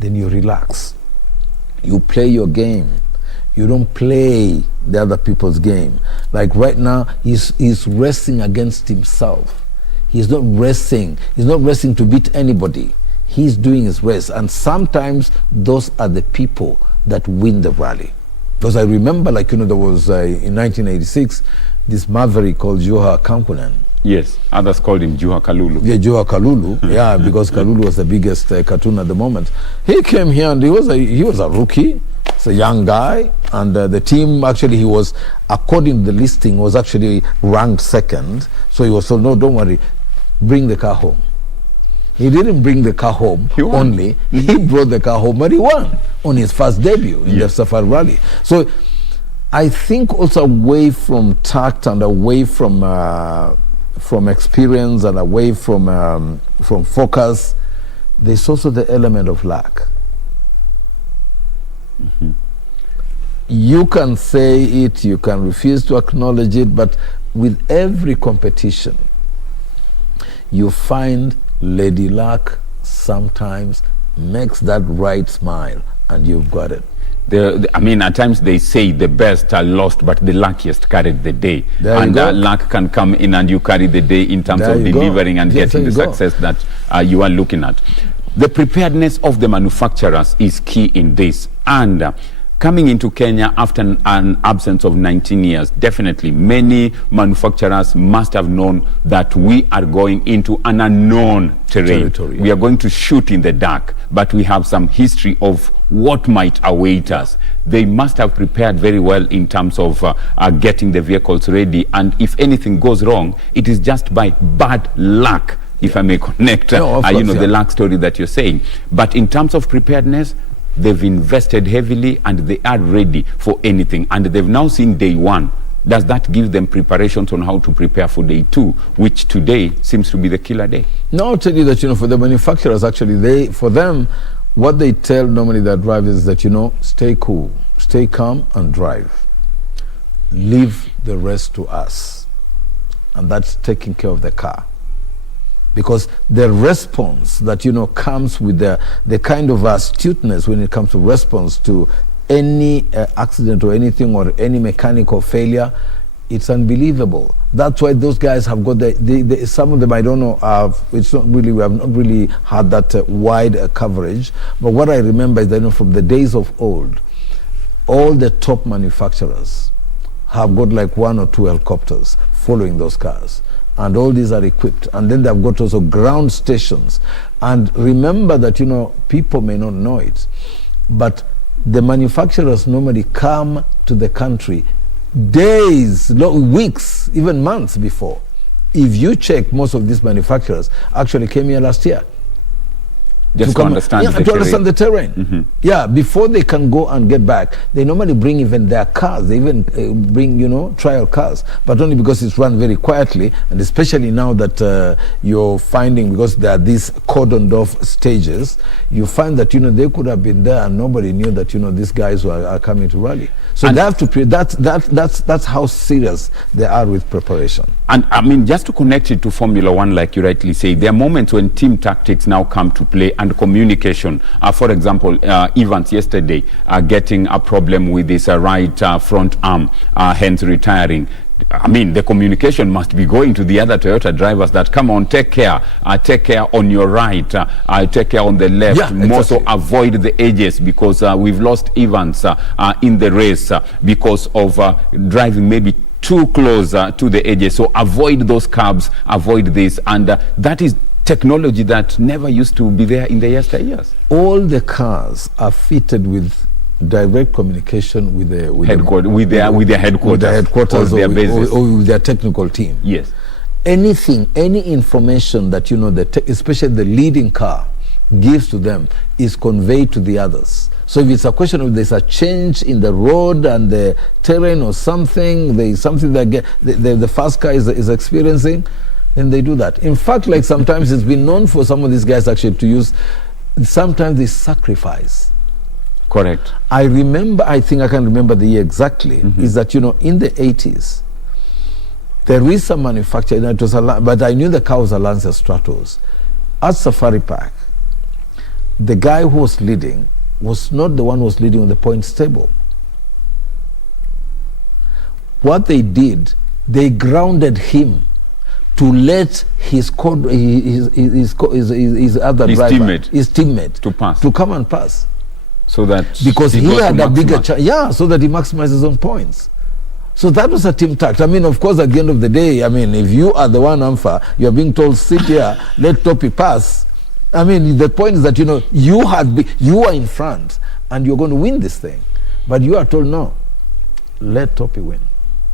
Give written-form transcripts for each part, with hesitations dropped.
then you relax. You play your game. You don't play the other people's game. Like right now, he's wrestling against himself. He's not wrestling to beat anybody. He's doing his race. And sometimes those are the people that win the rally. Because I remember, like, there was in 1986, this maverick called Juha Kankunen. Yes, others called him Juha Kalulu. Yeah, Juha Kalulu. Yeah, because Kalulu was the biggest cartoon at the moment. He came here and he was a rookie. It's a young guy, and the team, actually, he was, according to the listing, was actually ranked second. So he was told, no, don't worry, bring the car home. He didn't bring the car home only. He brought the car home, but he won on his first debut in the Safari Rally. So I think also away from tact and away from experience and away from focus, there's also the element of luck. You can say it, you can refuse to acknowledge it, but with every competition, you find Lady Luck sometimes makes that right smile, and you've got it. I mean, at times they say the best are lost, but the luckiest carried the day. And luck can come in and you carry the day in terms of delivering and getting the success that you are looking at. The preparedness of the manufacturers is key in this. And coming into Kenya after an absence of 19 years, definitely many manufacturers must have known that we are going into an unknown territory. We are going to shoot in the dark, but we have some history of what might await us. They must have prepared very well in terms of getting the vehicles ready. And if anything goes wrong, it is just by bad luck, if I may connect the luck story that you're saying. But in terms of preparedness, they've invested heavily and they are ready for anything. And they've now seen day one. Does that give them preparations on how to prepare for day two, which today seems to be the killer day? No, I'll tell you that, for the manufacturers, actually, for them, what they tell normally their drivers is that, stay cool, stay calm and drive. Leave the rest to us. And that's taking care of the car. Because the response that, comes with the kind of astuteness when it comes to response to any accident or anything or any mechanical failure, it's unbelievable. That's why those guys have got some of them, I don't know, it's not really, we have not really had that wide coverage. But what I remember is that, from the days of old, all the top manufacturers have got like 1 or 2 helicopters following those cars. And all these are equipped. And then they've got also ground stations. And remember that, people may not know it, but the manufacturers normally come to the country days, weeks, even months before. If you check, most of these manufacturers actually came here last year. Just to understand the terrain. Yeah, before they can go and get back, they normally bring even their cars. They even bring, trial cars, but only because it's run very quietly, and especially now that you're finding, because there are these cordoned off stages, you find that, they could have been there and nobody knew that, these guys are coming to rally. So and they have to, that's how serious they are with preparation. And I mean, just to connect it to Formula One, like you rightly say, there are moments when team tactics now come to play and communication. For example, Evans yesterday getting a problem with his right front arm, hence retiring. I mean, the communication must be going to the other Toyota drivers that, come on, take care on your right, take care on the left, more so avoid the edges, because we've lost Evans in the race because of driving maybe too close to the edges. So avoid those curbs, avoid this, and that is technology that never used to be there in the yesteryears. All the cars are fitted with direct communication with their headquarters, with their bases, or with their technical team. Yes. Anything, any information that especially the leading car gives to them is conveyed to the others. So if it's a question of there's a change in the road and the terrain or something, there's something that the fast car is experiencing, then they do that. In fact, like sometimes it's been known for some of these guys actually to use, sometimes they sacrifice. Correct. I remember, I think I can remember the year exactly, is that, in the 80s, there is some manufacturer, but I knew the car was a Lancia Stratos, at Safari Park. the guy who was leading was not the one who was leading on the points table. What they did, they grounded him to let his other teammate to pass, to come and pass, so that because he had a bigger chance. Yeah, so that he maximizes his own points. So that was a team tact. I mean, of course, at the end of the day, I mean, if you are the one Amfa, you are being told, sit here, let Topi pass. I mean, the point is that, you know, you are in front and you're going to win this thing. But you are told, no, let Topi win.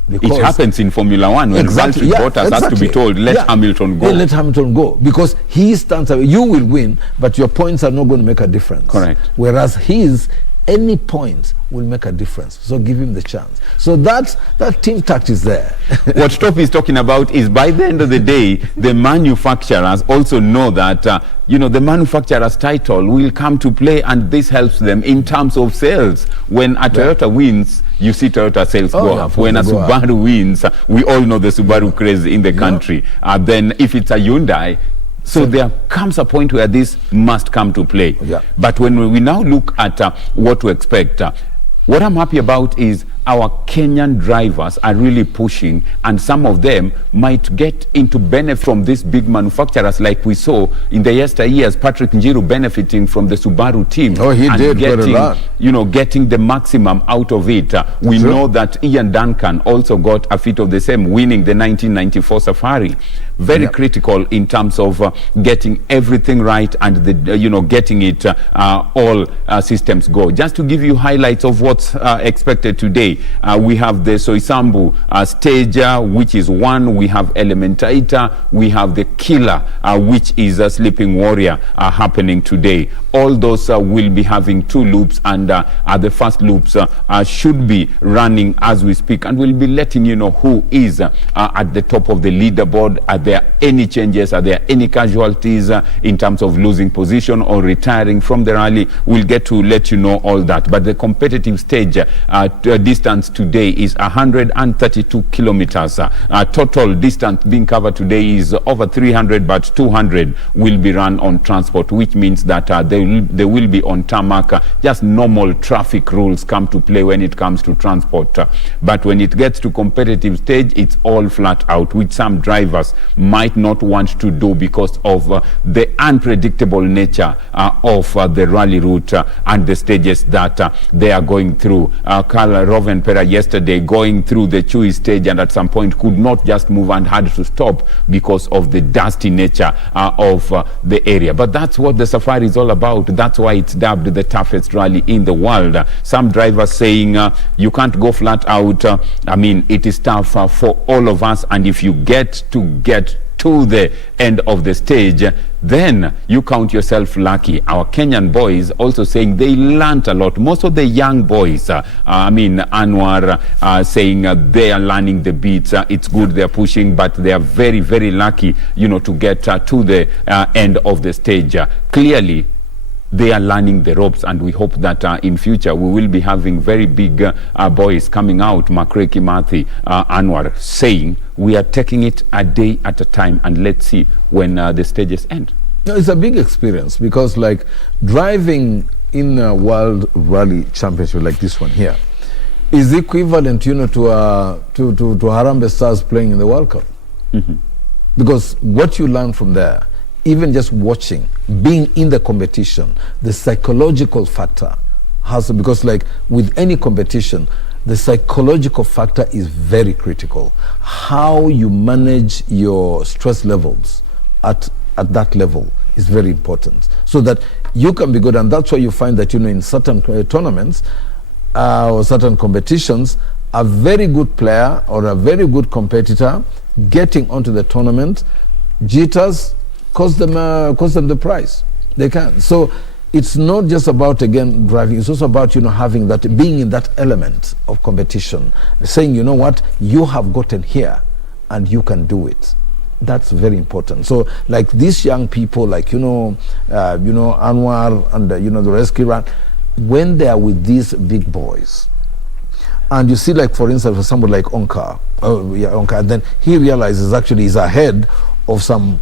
Because it happens in Formula One when Valtteri Bottas has to be told, let Hamilton go. Let Hamilton go. Because he stands away. You will win, but your points are not going to make a difference. Correct. Whereas any point will make a difference. So give him the chance. So that team tact is there. What Topi is talking about is, by the end of the day, the manufacturers also know that you know, the manufacturer's title will come to play, and this helps them in terms of sales. When a Toyota wins, you see Toyota sales go up. When a Subaru wins, we all know the Subaru craze in the country. Then if it's a Hyundai, so there comes a point where this must come to play. But when we now look at what to expect, what I'm happy about is our Kenyan drivers are really pushing, and some of them might get into benefit from these big manufacturers, like we saw in the yesteryears, Patrick Njiru benefiting from the Subaru team. Oh, he did getting, a lot. You know, getting the maximum out of it. We know that Ian Duncan also got a feat of the same, winning the 1994 Safari. Very critical in terms of getting everything right and getting it all systems go. Just to give you highlights of what's expected today. We have the Soisambu stage, which is 1. We have Elementator. We have the Killer, which is a Sleeping Warrior, happening today. All those will be having 2 loops, and the first loops should be running as we speak, and we'll be letting you know who is at the top of the leaderboard. Are there any changes? Are there any casualties in terms of losing position or retiring from the rally? We'll get to let you know all that. But the competitive stage distance today is 132 kilometers. Total distance being covered today is over 300, but 200 will be run on transport, which means that they will be on tarmac. Just normal traffic rules come to play when it comes to transport. But when it gets to competitive stage, it's all flat out, which some drivers might not want to do because of the unpredictable nature of the rally route and the stages that they are going through. Karl Rovenpera yesterday going through the Chui stage, and at some point could not just move and had to stop because of the dusty nature of the area. But that's what the Safari is all about. That's why it's dubbed the toughest rally in the world. Some drivers saying you can't go flat out. I mean, it is tough for all of us, and if you get to the end of the stage, then you count yourself lucky. Our Kenyan boys also saying they learned a lot. Most of the young boys, Anwar saying they are learning the beats. It's good they're pushing, but they are very, very lucky, to get to the end of the stage. Clearly, they are learning the ropes, and we hope that in future we will be having very big boys coming out. Makreki Mathi Anwar saying we are taking it a day at a time, and let's see when the stages end. No, it's a big experience, because like driving in a World Rally Championship like this one here is equivalent, to Harambee Stars playing in the World Cup. Because what you learn from there, even just watching, being in the competition, the psychological factor has, because like with any competition, the psychological factor is very critical. How you manage your stress levels at that level is very important, so that you can be good. And that's why you find that, in certain tournaments or certain competitions, a very good player or a very good competitor getting onto the tournament, jitters cost them the prize. They can. So it's not just about, again, driving. It's also about, having that, being in that element of competition, saying, you know what, you have gotten here and you can do it. That's very important. So like these young people, like, Anwar and, the rescue run, when they are with these big boys, and you see, like, for instance, for somebody like Onka, and then he realizes actually he's ahead of some,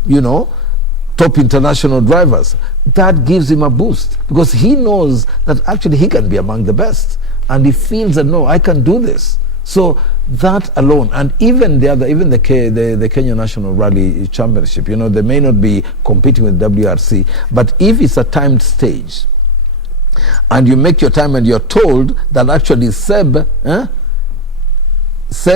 top international drivers. That gives him a boost because he knows that actually he can be among the best, and he feels that no, I can do this. So that alone, and even the Kenya National Rally Championship, you know, they may not be competing with WRC, but if it's a timed stage, and you make your time, and you're told that actually Seb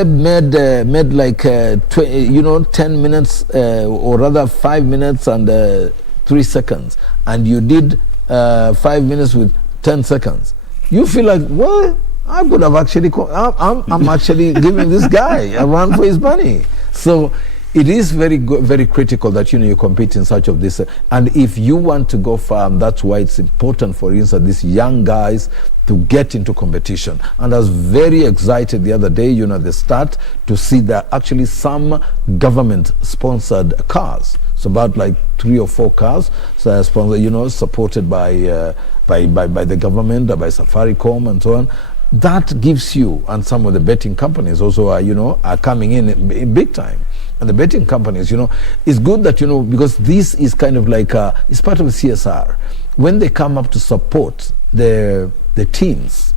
made like 10 minutes or rather 5 minutes and 3 seconds, and you did 5 minutes with 10 seconds, you feel like, well, I could have actually, I'm actually giving this guy a run for his money. So it is very critical that, you know, you compete in such of this. And if you want to go far, and that's why it's important, for instance, these young guys to get into competition. And I was very excited the other day, you know, at the start, to see that actually some government-sponsored cars, so about like 3 or 4 cars, so sponsored, you know, supported by the government, by Safaricom and so on. That gives you, and some of the betting companies also are, you know, are coming in big time. And the betting companies, you know, it's good that, you know, because this is kind of like it's part of the CSR. When they come up to support the teams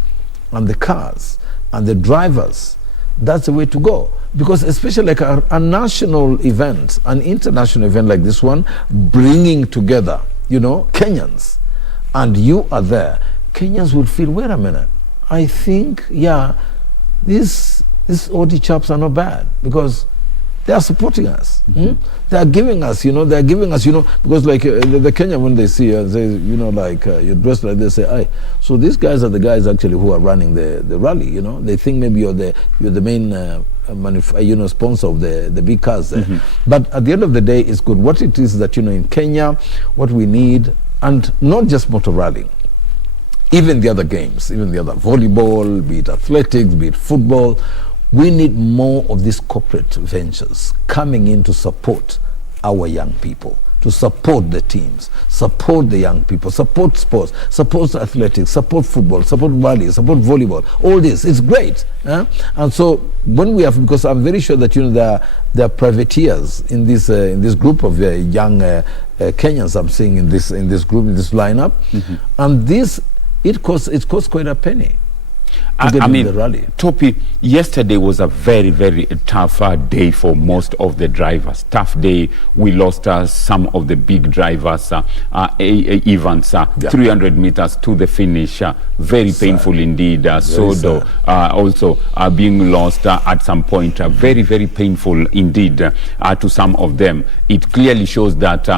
and the cars and the drivers, that's the way to go. Because especially like a national event, an international event like this one, bringing together, you know, Kenyans, and you are there, Kenyans will feel, wait a minute, I think, yeah, these OD chaps are not bad, because they are supporting us. They are giving us, you know, because like the Kenya, when they see us, they, you know, like you're dressed like this, they say, so these guys are the guys actually who are running the rally, you know. They think maybe you're the main sponsor of the big cars there. But at the end of the day, it's good. What it is that, you know, in Kenya, what we need, and not just motor rallying, even the other games, even the other volleyball, be it athletics, be it football, we need more of these corporate ventures coming in to support our young people, to support the teams, support the young people, support sports, support athletics, support football, support volley, support volleyball. All this, it's great. And so when we have, because I'm very sure that, you know, there are privateers in this group of young Kenyans I'm seeing in this group, in this lineup, and this. It costs quite a penny. I mean, Topi, yesterday was a very, very tough day for most of the drivers. Tough day. We lost some of the big drivers. Evans, 300 meters to the finish. Very painful indeed. Sodo also being lost at some point. Very, very painful indeed to some of them. It clearly shows that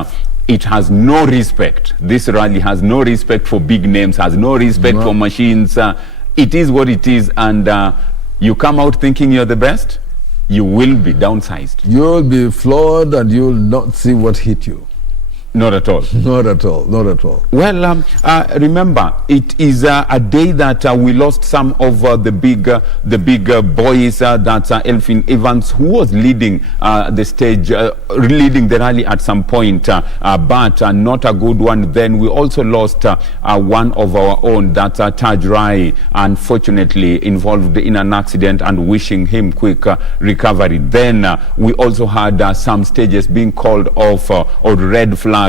it has no respect. This rally has no respect for big names, has no respect for machines. It is what it is, and you come out thinking you're the best, you will be downsized. You'll be flawed, and you'll not see what hit you. Not at all. Not at all. Not at all. Well, remember, it is a day that we lost some of the big boys. That's Elfin Evans, who was leading the stage, leading the rally at some point, but not a good one. Then we also lost one of our own, that's Taj Rai, unfortunately involved in an accident, and wishing him quick recovery. Then we also had some stages being called off or red flag,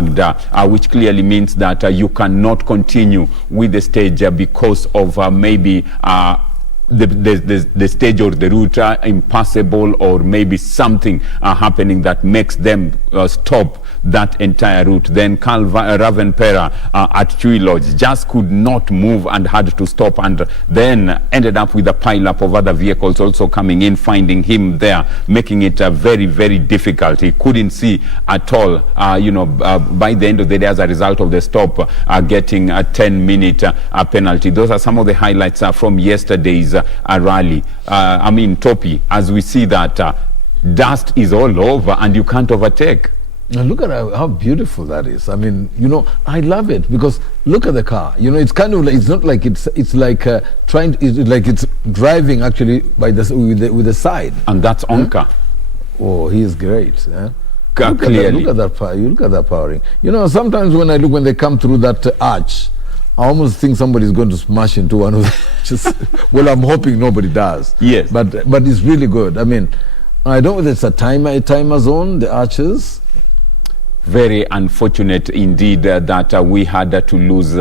which clearly means that you cannot continue with the stage because of maybe the stage or the route impassable, or maybe something happening that makes them stop that entire route. Then Carl Ravenpera at Chui Lodge just could not move and had to stop, and then ended up with a pile-up of other vehicles also coming in, finding him there, making it very, very difficult. He couldn't see at all, by the end of the day, as a result of the stop, getting a 10-minute penalty. Those are some of the highlights from yesterday's rally. I mean, Topi, as we see that dust is all over and you can't overtake. And look at how beautiful that is. I mean, you know, I love it because look at the car. You know, it's kind of like, it's not like it's like it's driving actually by with the side. And that's Onka. Oh, he is great. Clearly. Look at that power. You look at that powering. You know, sometimes when they come through that arch, I almost think somebody's going to smash into one of the well, I'm hoping nobody does. Yes. But it's really good. I mean, I don't know if it's a timer zone, the arches. very unfortunate indeed that we had to lose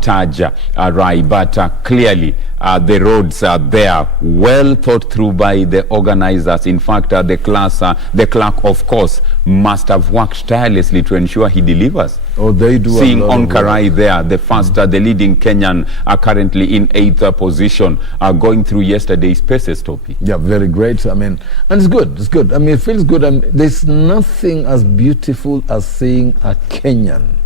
Taj Rai, but clearly the roads are there, well thought through by the organizers. In fact, the clerk, of course, must have worked tirelessly to ensure he delivers. Oh, they do. Seeing Onkarai there, the first, the leading Kenyan, are currently in 8th position, going through yesterday's paces, Topi. Yeah, very great. I mean, and it's good. It's good. I mean, it feels good. And there's nothing as beautiful as seeing a Kenyan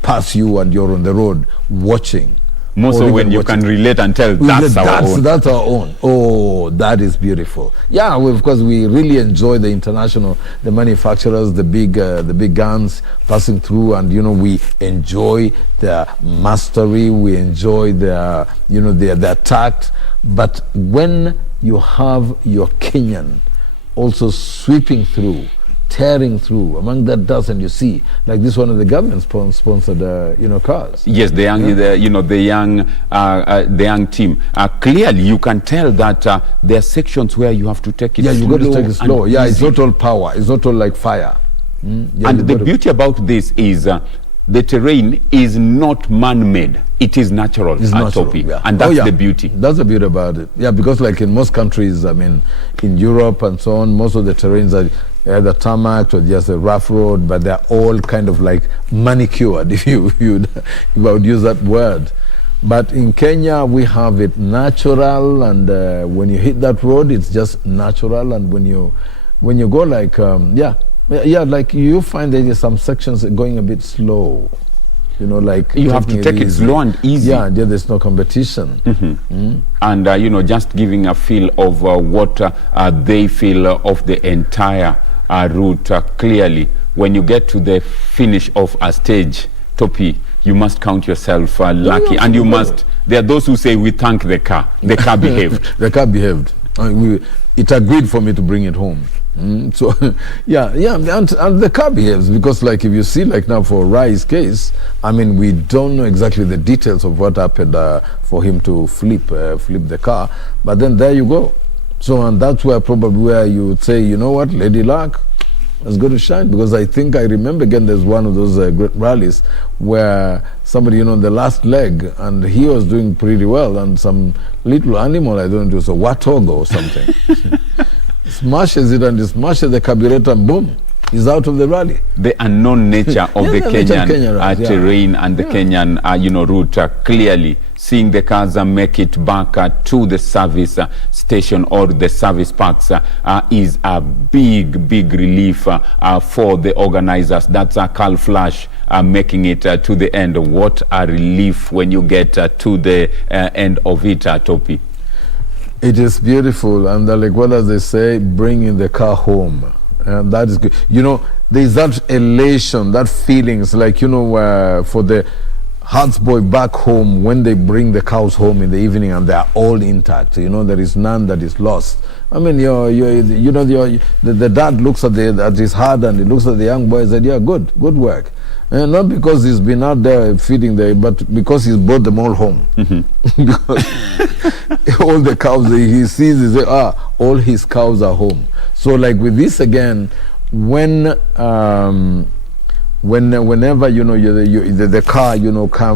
pass you and you're on the road watching. More so when you can relate and tell that's our own. That's our own. Oh, that is beautiful. Yeah, of course, we really enjoy the international, the manufacturers, the big guns passing through, and we enjoy their mastery. We enjoy their, their tact. But when you have your Kenyan also sweeping through, tearing through among that dust, and you see like this one of the government sponsored cars. Yes, the young, the young team. Clearly, you can tell that there are sections where you have to take it slow. Yeah, you got to take it slow. Yeah, easy. It's not all power. It's not all like fire. Yeah, and the beauty about this is the terrain is not man-made. It is natural. It's natural, yeah. And that's the beauty. That's the beauty about it. Yeah, because like in most countries, I mean, in Europe and so on, most of the terrains are either tarmac or just a rough road, but they're all kind of like manicured, if I would use that word. But in Kenya, we have it natural, and when you hit that road, it's just natural. And when you go like, like you find there are some sections going a bit slow. Like you have to take it slow and easy. Yeah, there's no competition. And just giving a feel of what they feel of the entire route. Clearly, when you get to the finish of a stage, Topi, you must count yourself lucky, and you must. There are those who say we thank the car. The car behaved. The car behaved. It agreed for me to bring it home. So yeah, and the car behaves, because like if you see like now for Rai's case, I mean, we don't know exactly the details of what happened for him to flip the car, but then there you go. So, and that's where you would say, you know what, Lady Luck, let's go to shine. Because I think I remember again, there's one of those great rallies where somebody, on the last leg, and he was doing pretty well, and some little animal, I don't know, it was a warthog or something, smashes it, and he smashes the carburetor, and boom, he's out of the rally. The unknown nature of the Kenyan terrain and the Kenyan route, clearly seeing the cars make it back to the service station or the service parks is a big relief for the organizers. That's a Carl Flash making it to the end. What a relief when you get to the end of it, Topi. It is beautiful, and like what does they say, bringing the car home. And that is good. There's that elation, that feelings, like, for the Hearts boy back home, when they bring the cows home in the evening and they are all intact, there is none that is lost. I mean, the dad looks at his herd, and he looks at the young boy and said, yeah, good work. And not because he's been out there feeding them, but because he's brought them all home. Because all the cows, he sees, he says, all his cows are home. So like with this again, whenever the car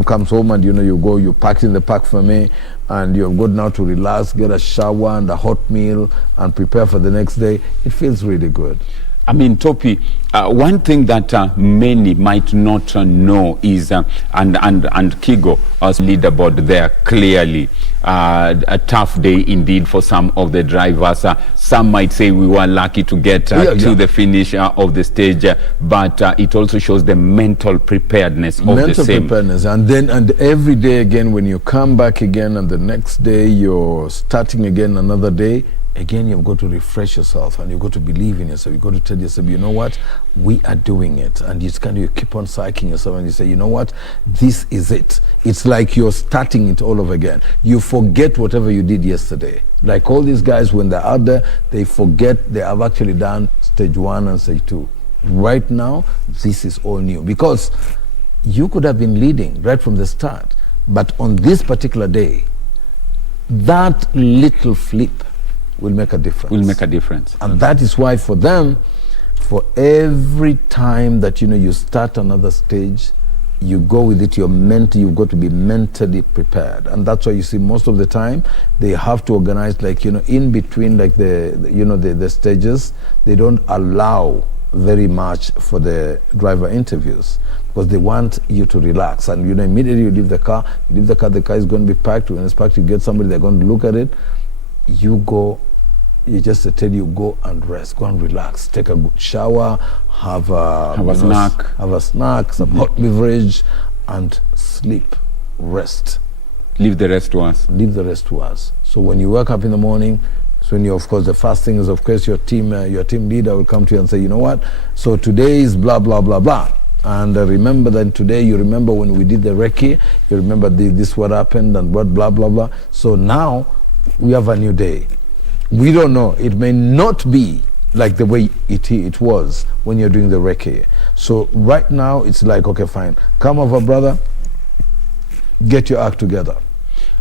comes home, and you park in the park for me, and you're good now to relax, get a shower and a hot meal, and prepare for the next day, it feels really good. I mean, Topi, one thing that many might not know is, and Kigo as leaderboard there, clearly a tough day indeed for some of the drivers. Some might say we were lucky to get to the finish of the stage, but it also shows the mental preparedness of the same. And every day again, when you come back again, and the next day you're starting again another day, again, you've got to refresh yourself, and you've got to believe in yourself. You've got to tell yourself, you know what, we are doing it. And you keep on psyching yourself, and you say, you know what, this is it. It's like you're starting it all over again. You forget whatever you did yesterday. Like all these guys, when they're out there, they forget they have actually done stage 1 and stage 2. Right now, this is all new. Because you could have been leading right from the start, but on this particular day, that little flip will make a difference. And that is why for them, For every time that you start another stage, you go with it. You've got to be mentally prepared, and that's why you see most of the time they have to organize, like in between, like the stages. They don't allow very much for the driver interviews because they want you to relax, and immediately you leave the car. The car is going to be packed. When it's packed, you get somebody, they're going to look at it. You go. You just tell you, go and rest, go and relax, take a good shower, have a snack, some hot beverage, and sleep, rest. Leave the rest to us. Leave the rest to us. So when you wake up in the morning, so when of course, the first thing is, of course, your team leader will come to you and say, you know what? So today is blah blah blah blah. And remember that today, you remember when we did the recce, you remember this what happened and what blah blah blah. So now we have a new day. We don't know. It may not be like the way it was when you're doing the recce. So right now, it's like, okay, fine. Come over, brother. Get your act together.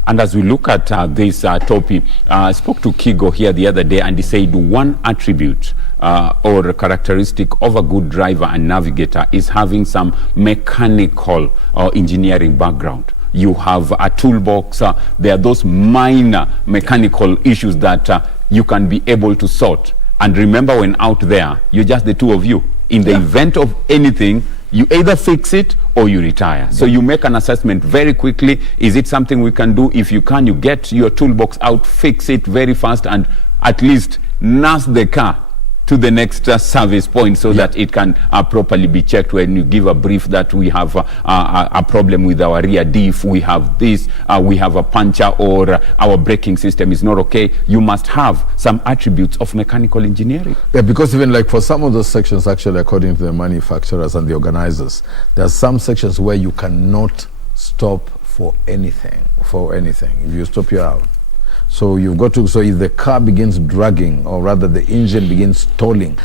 And as we look at this topic, I spoke to Kigo here the other day, and he said one attribute or a characteristic of a good driver and navigator is having some mechanical or engineering background. You have a toolbox. There are those minor mechanical issues that you can be able to sort. And remember, when out there, you're just the two of you. In the event of anything, you either fix it or you retire. So you make an assessment very quickly. Is it something we can do? If you can, you get your toolbox out, fix it very fast, and at least nurse the car to the next service point so that it can properly be checked. When you give a brief that we have a problem with our rear diff, we have this, we have a puncture, or our braking system is not okay, you must have some attributes of mechanical engineering. Yeah, because even like for some of those sections, actually, according to the manufacturers and the organizers, there are some sections where you cannot stop for anything. If you stop, you're out. So you've got to, so if the car begins dragging, or rather the engine begins stalling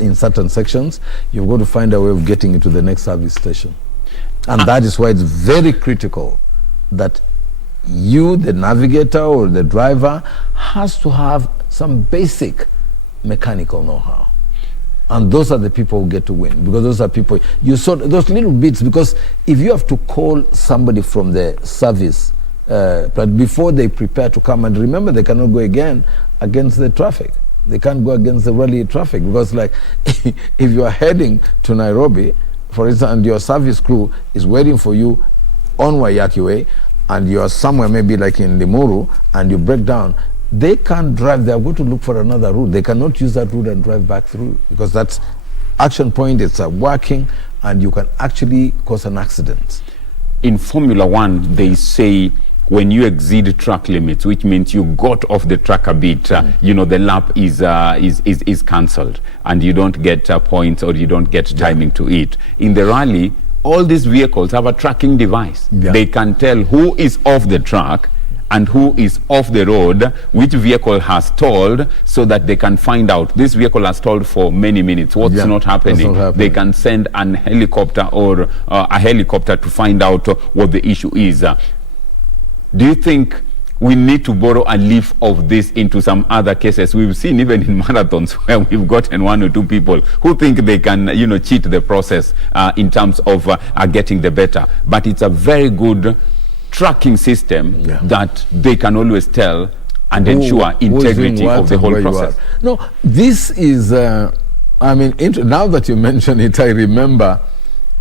in certain sections, you've got to find a way of getting it to the next service station. And that is why it's very critical that you, the navigator or the driver, has to have some basic mechanical know-how. And those are the people who get to win, because those are people, you sort those little bits, because if you have to call somebody from the service, but before they prepare to come, and remember, they cannot go again against the traffic. They can't go against the rally traffic, because like if you are heading to Nairobi, for instance, and your service crew is waiting for you on Waiyaki Way, and you are somewhere maybe like in Limuru, and you break down, they can't drive. They are going to look for another route. They cannot use that route and drive back through, because that's action point. It's working, and you can actually cause an accident. In Formula One, they say when you exceed track limits, which means you got off the track a bit, the lap is cancelled, and you don't get points, or you don't get timing to it. In the rally, all these vehicles have a tracking device. They can tell who is off the track and who is off the road, which vehicle has stalled, so that they can find out this vehicle has stalled for many minutes. What's not happening? They can send an helicopter or a helicopter to find out what the issue is. Do you think we need to borrow a leaf of this into some other cases? We've seen even in marathons where we've gotten one or two people who think they can, cheat the process in terms of getting the better. But it's a very good tracking system that they can always tell and ensure integrity of the whole process. No, this is, now that you mention it, I remember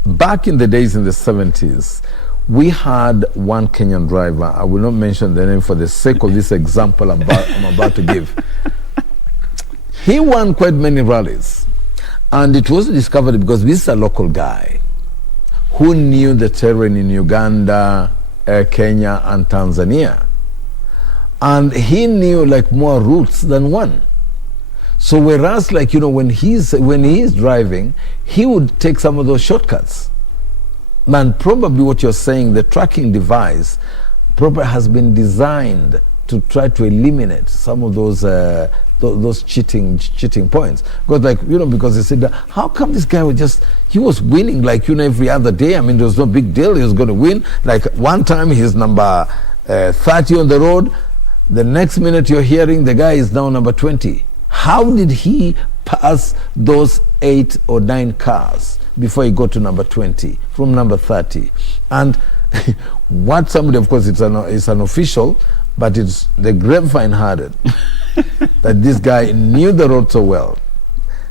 back in the days in the 70s, we had one Kenyan driver. I will not mention the name for the sake of this example I'm about to give. He won quite many rallies, and it was discovered because this is a local guy who knew the terrain in Uganda, Kenya, and Tanzania, and he knew like more routes than one. So whereas when he's driving, he would take some of those shortcuts. Man, probably what you're saying, the tracking device probably has been designed to try to eliminate some of those cheating points. Because because they said, how come this guy he was winning every other day? I mean, there was no big deal. He was going to win. Like one time he's number 30 on the road. The next minute you're hearing the guy is now number 20. How did he pass those 8 or 9 cars before you go to number 20, from number 30. And what somebody, of course, it's an official, but it's the grapevine heard it, that this guy knew the road so well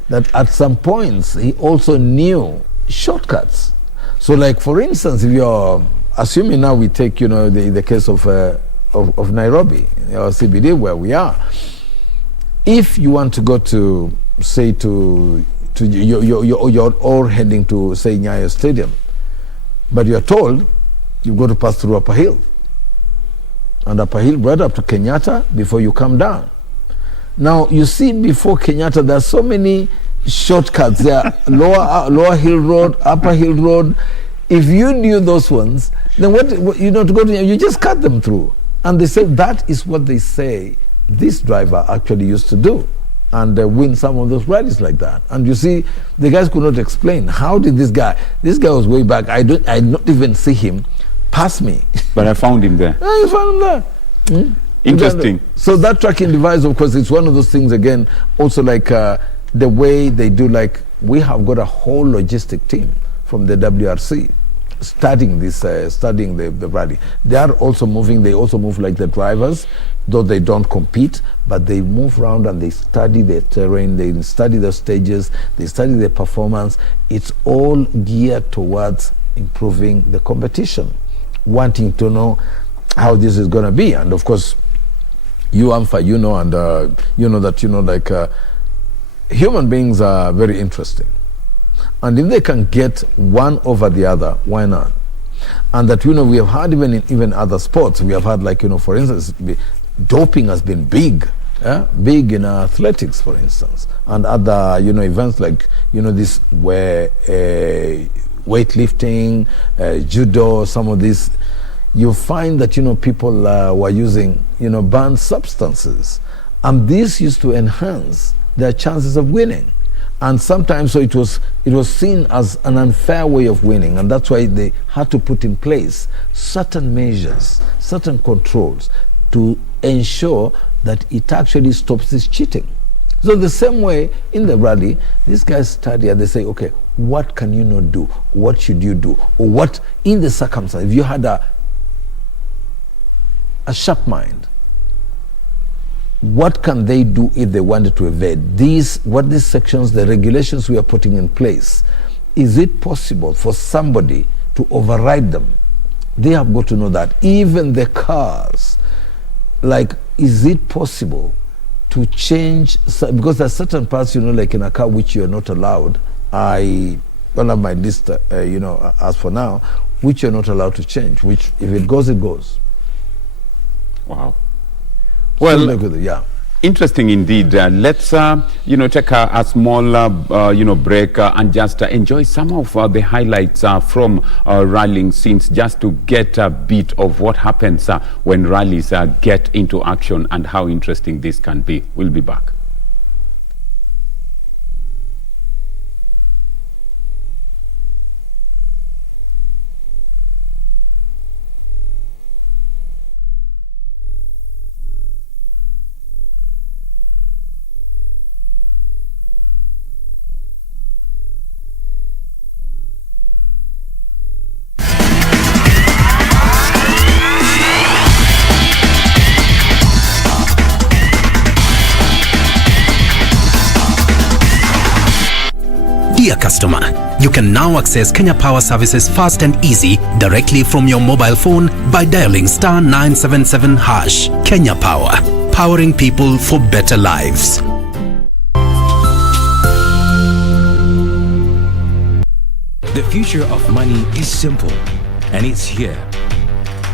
that at some points he also knew shortcuts. So, like, for instance, if you're assuming now we take, the case of Nairobi, or CBD, where we are, if you want to go to, say, you're all heading to, say, Nyayo Stadium, but you're told you've got to pass through Upper Hill, and Upper Hill right up to Kenyatta before you come down. Now, you see, before Kenyatta, there are so many shortcuts there. Lower Hill Road, Upper Hill Road. If you knew those ones, then to go to, you just cut them through. And they say that is what they say this driver actually used to do, and win some of those rallies like that. And you see, the guys could not explain, how did this guy was way back, I not even see him pass me. But I found him there. You found him there. Interesting. So that tracking device, of course, it's one of those things, again, also like the way they do, like, we have got a whole logistic team from the WRC studying the rally. They are also moving, they also move like the drivers, though they don't compete, but they move around and they study the terrain, they study the stages, they study the performance. It's all geared towards improving the competition, wanting to know how this is going to be. And of course, you, Ampha, and you know that, human beings are very interesting. And if they can get one over the other, why not? And that, we have had even other sports. We have had, like, for instance, doping has been big. Big in athletics, for instance. And other, events like, this where weightlifting, judo, some of these, you find that, people were using, banned substances. And this used to enhance their chances of winning. And sometimes, so it was seen as an unfair way of winning, and that's why they had to put in place certain measures, certain controls to ensure that it actually stops this cheating. So the same way in the rally, these guys study and they say, okay, what can you not do? What should you do? Or what, in the circumstance, if you had a sharp mind, what can they do if they wanted to evade these sections, the regulations we are putting in place? Is it possible for somebody to override them? They have got to know that. Even the cars, like, is it possible to change, because there are certain parts, like in a car which you are not allowed. I don't have my list, as for now, which you're not allowed to change, which if it goes, it goes. Wow. Well, yeah. Interesting indeed. Let's take a small break and just enjoy some of the highlights from rallying scenes, just to get a bit of what happens when rallies get into action and how interesting this can be. We'll be back. Dear customer, you can now access Kenya Power services fast and easy directly from your mobile phone by dialing *977#. Kenya Power, powering people for better lives. The future of money is simple, and it's here.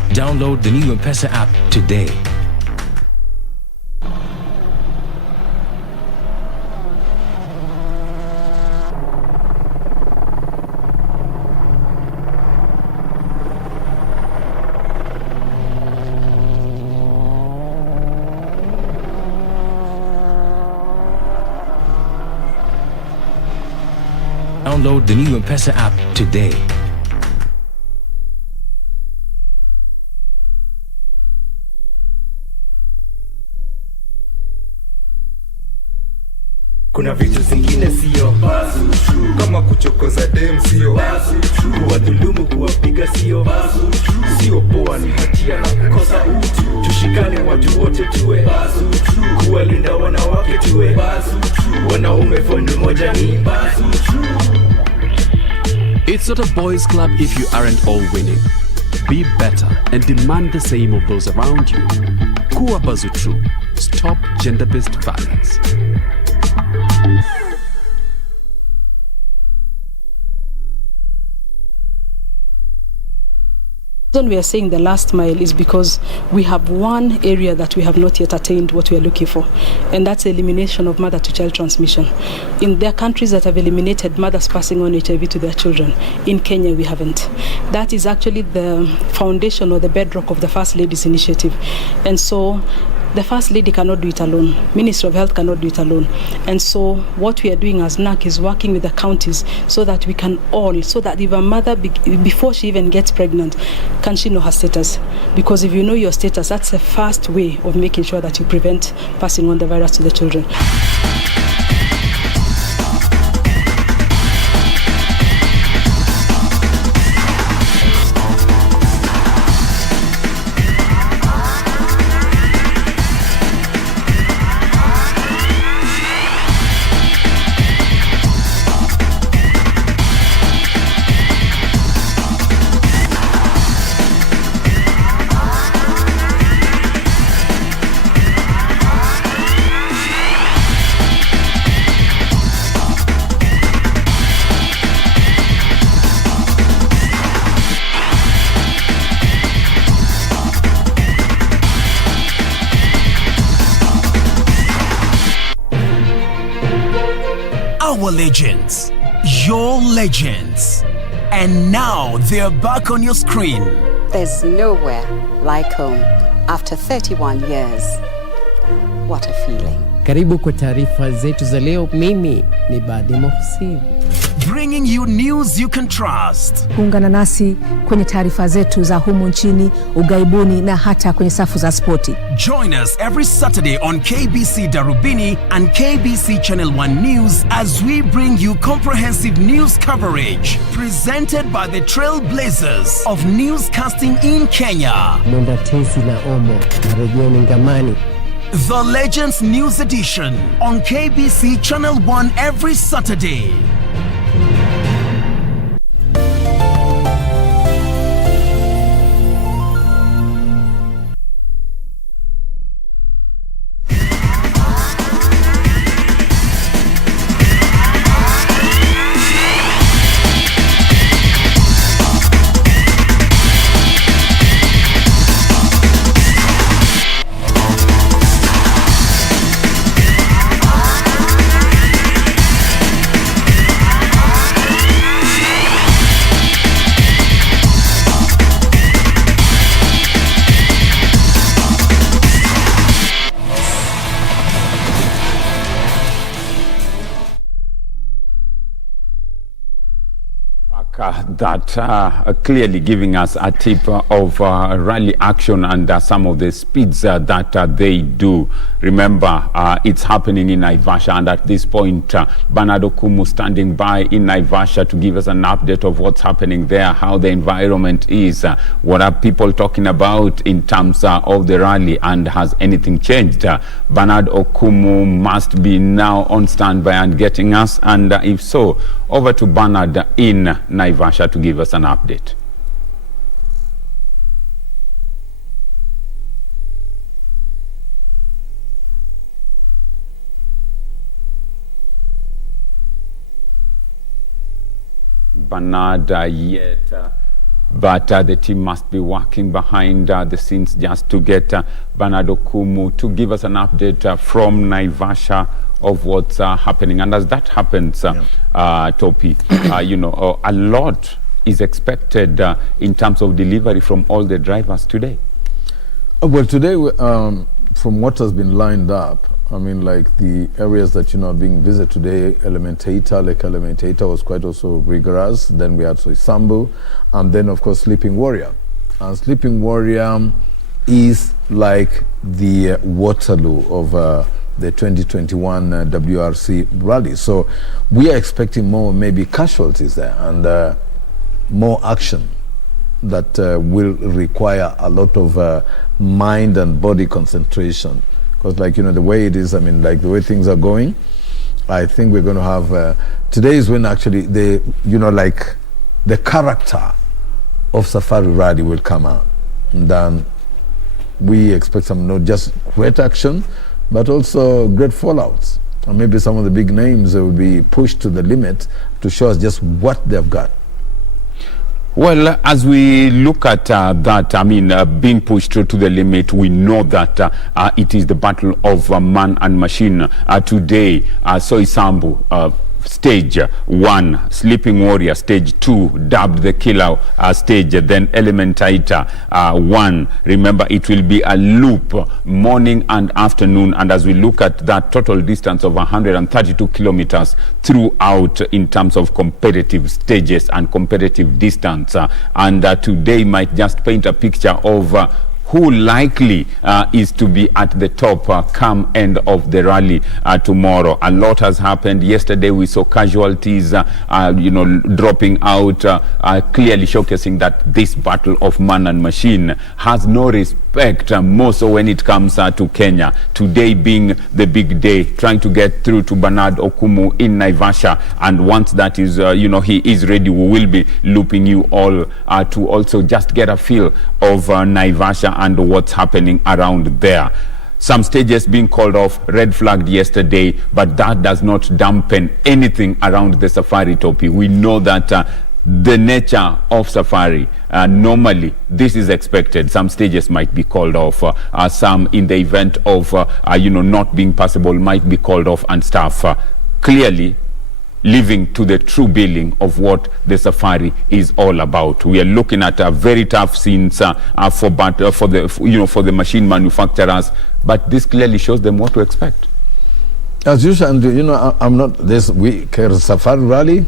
Download the new M-Pesa app today. Download the new M-Pesa app today. kuna vitu zingine sio kama kuchokoza dem sio kuwadhulumu kuwapiga sio poa ni hatia na kukosa utu tushikane watu wote tuwe kuwalinda wanawake tuwe wanaume fondi moja ni It's not a boys club if you aren't all winning. Be better and demand the same of those around you. Kuwa Bazutru. Stop gender-based violence. The reason we are saying the last mile is because we have one area that we have not yet attained what we are looking for, and that's elimination of mother-to-child transmission. In their countries that have eliminated mothers passing on HIV to their children, in Kenya we haven't. That is actually the foundation or the bedrock of the First Lady's initiative, and so the First Lady cannot do it alone. Ministry of Health cannot do it alone. And so what we are doing as NAC is working with the counties so that we can all, so that if a mother, before she even gets pregnant, can she know her status? Because if you know your status, that's the first way of making sure that you prevent passing on the virus to the children. Our legends, your legends. And now they're back on your screen. There's nowhere like home after 31 years. What a feeling. Karibu kwa taarifa zetu za leo. Mimi ni Badi Mohsin. Bringing you news you can trust. Ungana nasi kwenye taarifa zetu za humu nchini, ugaibuni na hata kwenye safu za spoti. Join us every Saturday on KBC Darubini and KBC Channel 1 News as we bring you comprehensive news coverage presented by the trailblazers of newscasting in Kenya. Mwenda Tesi na Omo, Marejeo Ngamani. The Legends News Edition on KBC Channel 1 every Saturday. That clearly giving us a tip of rally action and some of the speeds that they do. Remember, it's happening in Naivasha, and at this point, Bernard Okumu standing by in Naivasha to give us an update of what's happening there, how the environment is, what are people talking about in terms of the rally, and has anything changed? Bernard Okumu must be now on standby and getting us, and if so, over to Bernard in Naivasha to give us an update. Bernard yet, but the team must be working behind the scenes just to get Bernard Okumu to give us an update from Naivasha of what's happening. And as that happens, Topi, you know, a lot is expected in terms of delivery from all the drivers today. Well, today, from what has been lined up, I mean, like the areas that, you know, are being visited today, Elementator was quite also rigorous. Then we had Soisambu, and then, of course, Sleeping Warrior. And Sleeping Warrior is like the Waterloo of the 2021 WRC rally. So we are expecting more maybe casualties there and more action that will require a lot of mind and body concentration. Because like, you know, the way it is, I mean, like the way things are going, I think we're going to have, today is when actually the, you know, like the character of Safari Rally will come out. And then we expect some not just great action, but also great fallouts. And maybe some of the big names will be pushed to the limit to show us just what they've got. Well, as we look at that, I mean, being pushed to the limit, we know that it is the battle of man and machine. Today, Soy Sambu, Stage 1, Sleeping Warrior, Stage 2, dubbed the Killer stage, then Elimination 1. Remember, it will be a loop, morning and afternoon, and as we look at that total distance of 132 kilometers throughout in terms of competitive stages and competitive distance, and today might just paint a picture of who likely is to be at the top come end of the rally tomorrow. A lot has happened. Yesterday we saw casualties, you know, dropping out, clearly showcasing that this battle of man and machine has no respect, more so when it comes to Kenya. Today being the big day, trying to get through to Bernard Okumu in Naivasha, and once that is, you know, he is ready, we will be looping you all to also just get a feel of Naivasha and what's happening around there. Some stages being called off, red flagged yesterday, but that does not dampen anything around the safari topic. We know that the nature of safari, normally this is expected. Some stages might be called off, some in the event of you know, not being possible might be called off and stuff. Clearly living to the true billing of what the safari is all about. We are looking at a very tough scenes for the machine manufacturers, but this clearly shows them what to expect. As usual, and you know, I'm not this. Safari Rally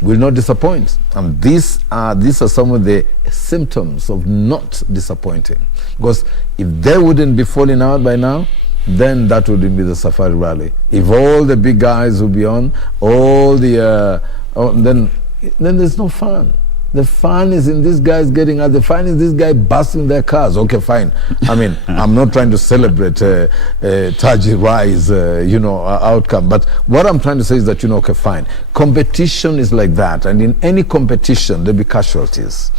will not disappoint, and these are some of the symptoms of not disappointing. Because if they wouldn't be falling out by now, then that wouldn't be the Safari Rally. If all the big guys would be on, all the then there's no fun. The fun is in these guys getting out. The fun is this guy busting their cars. Okay, fine. I mean, I'm not trying to celebrate Taji Rai's outcome, but what I'm trying to say is that, you know, okay, fine. Competition is like that, and in any competition there'll be casualties,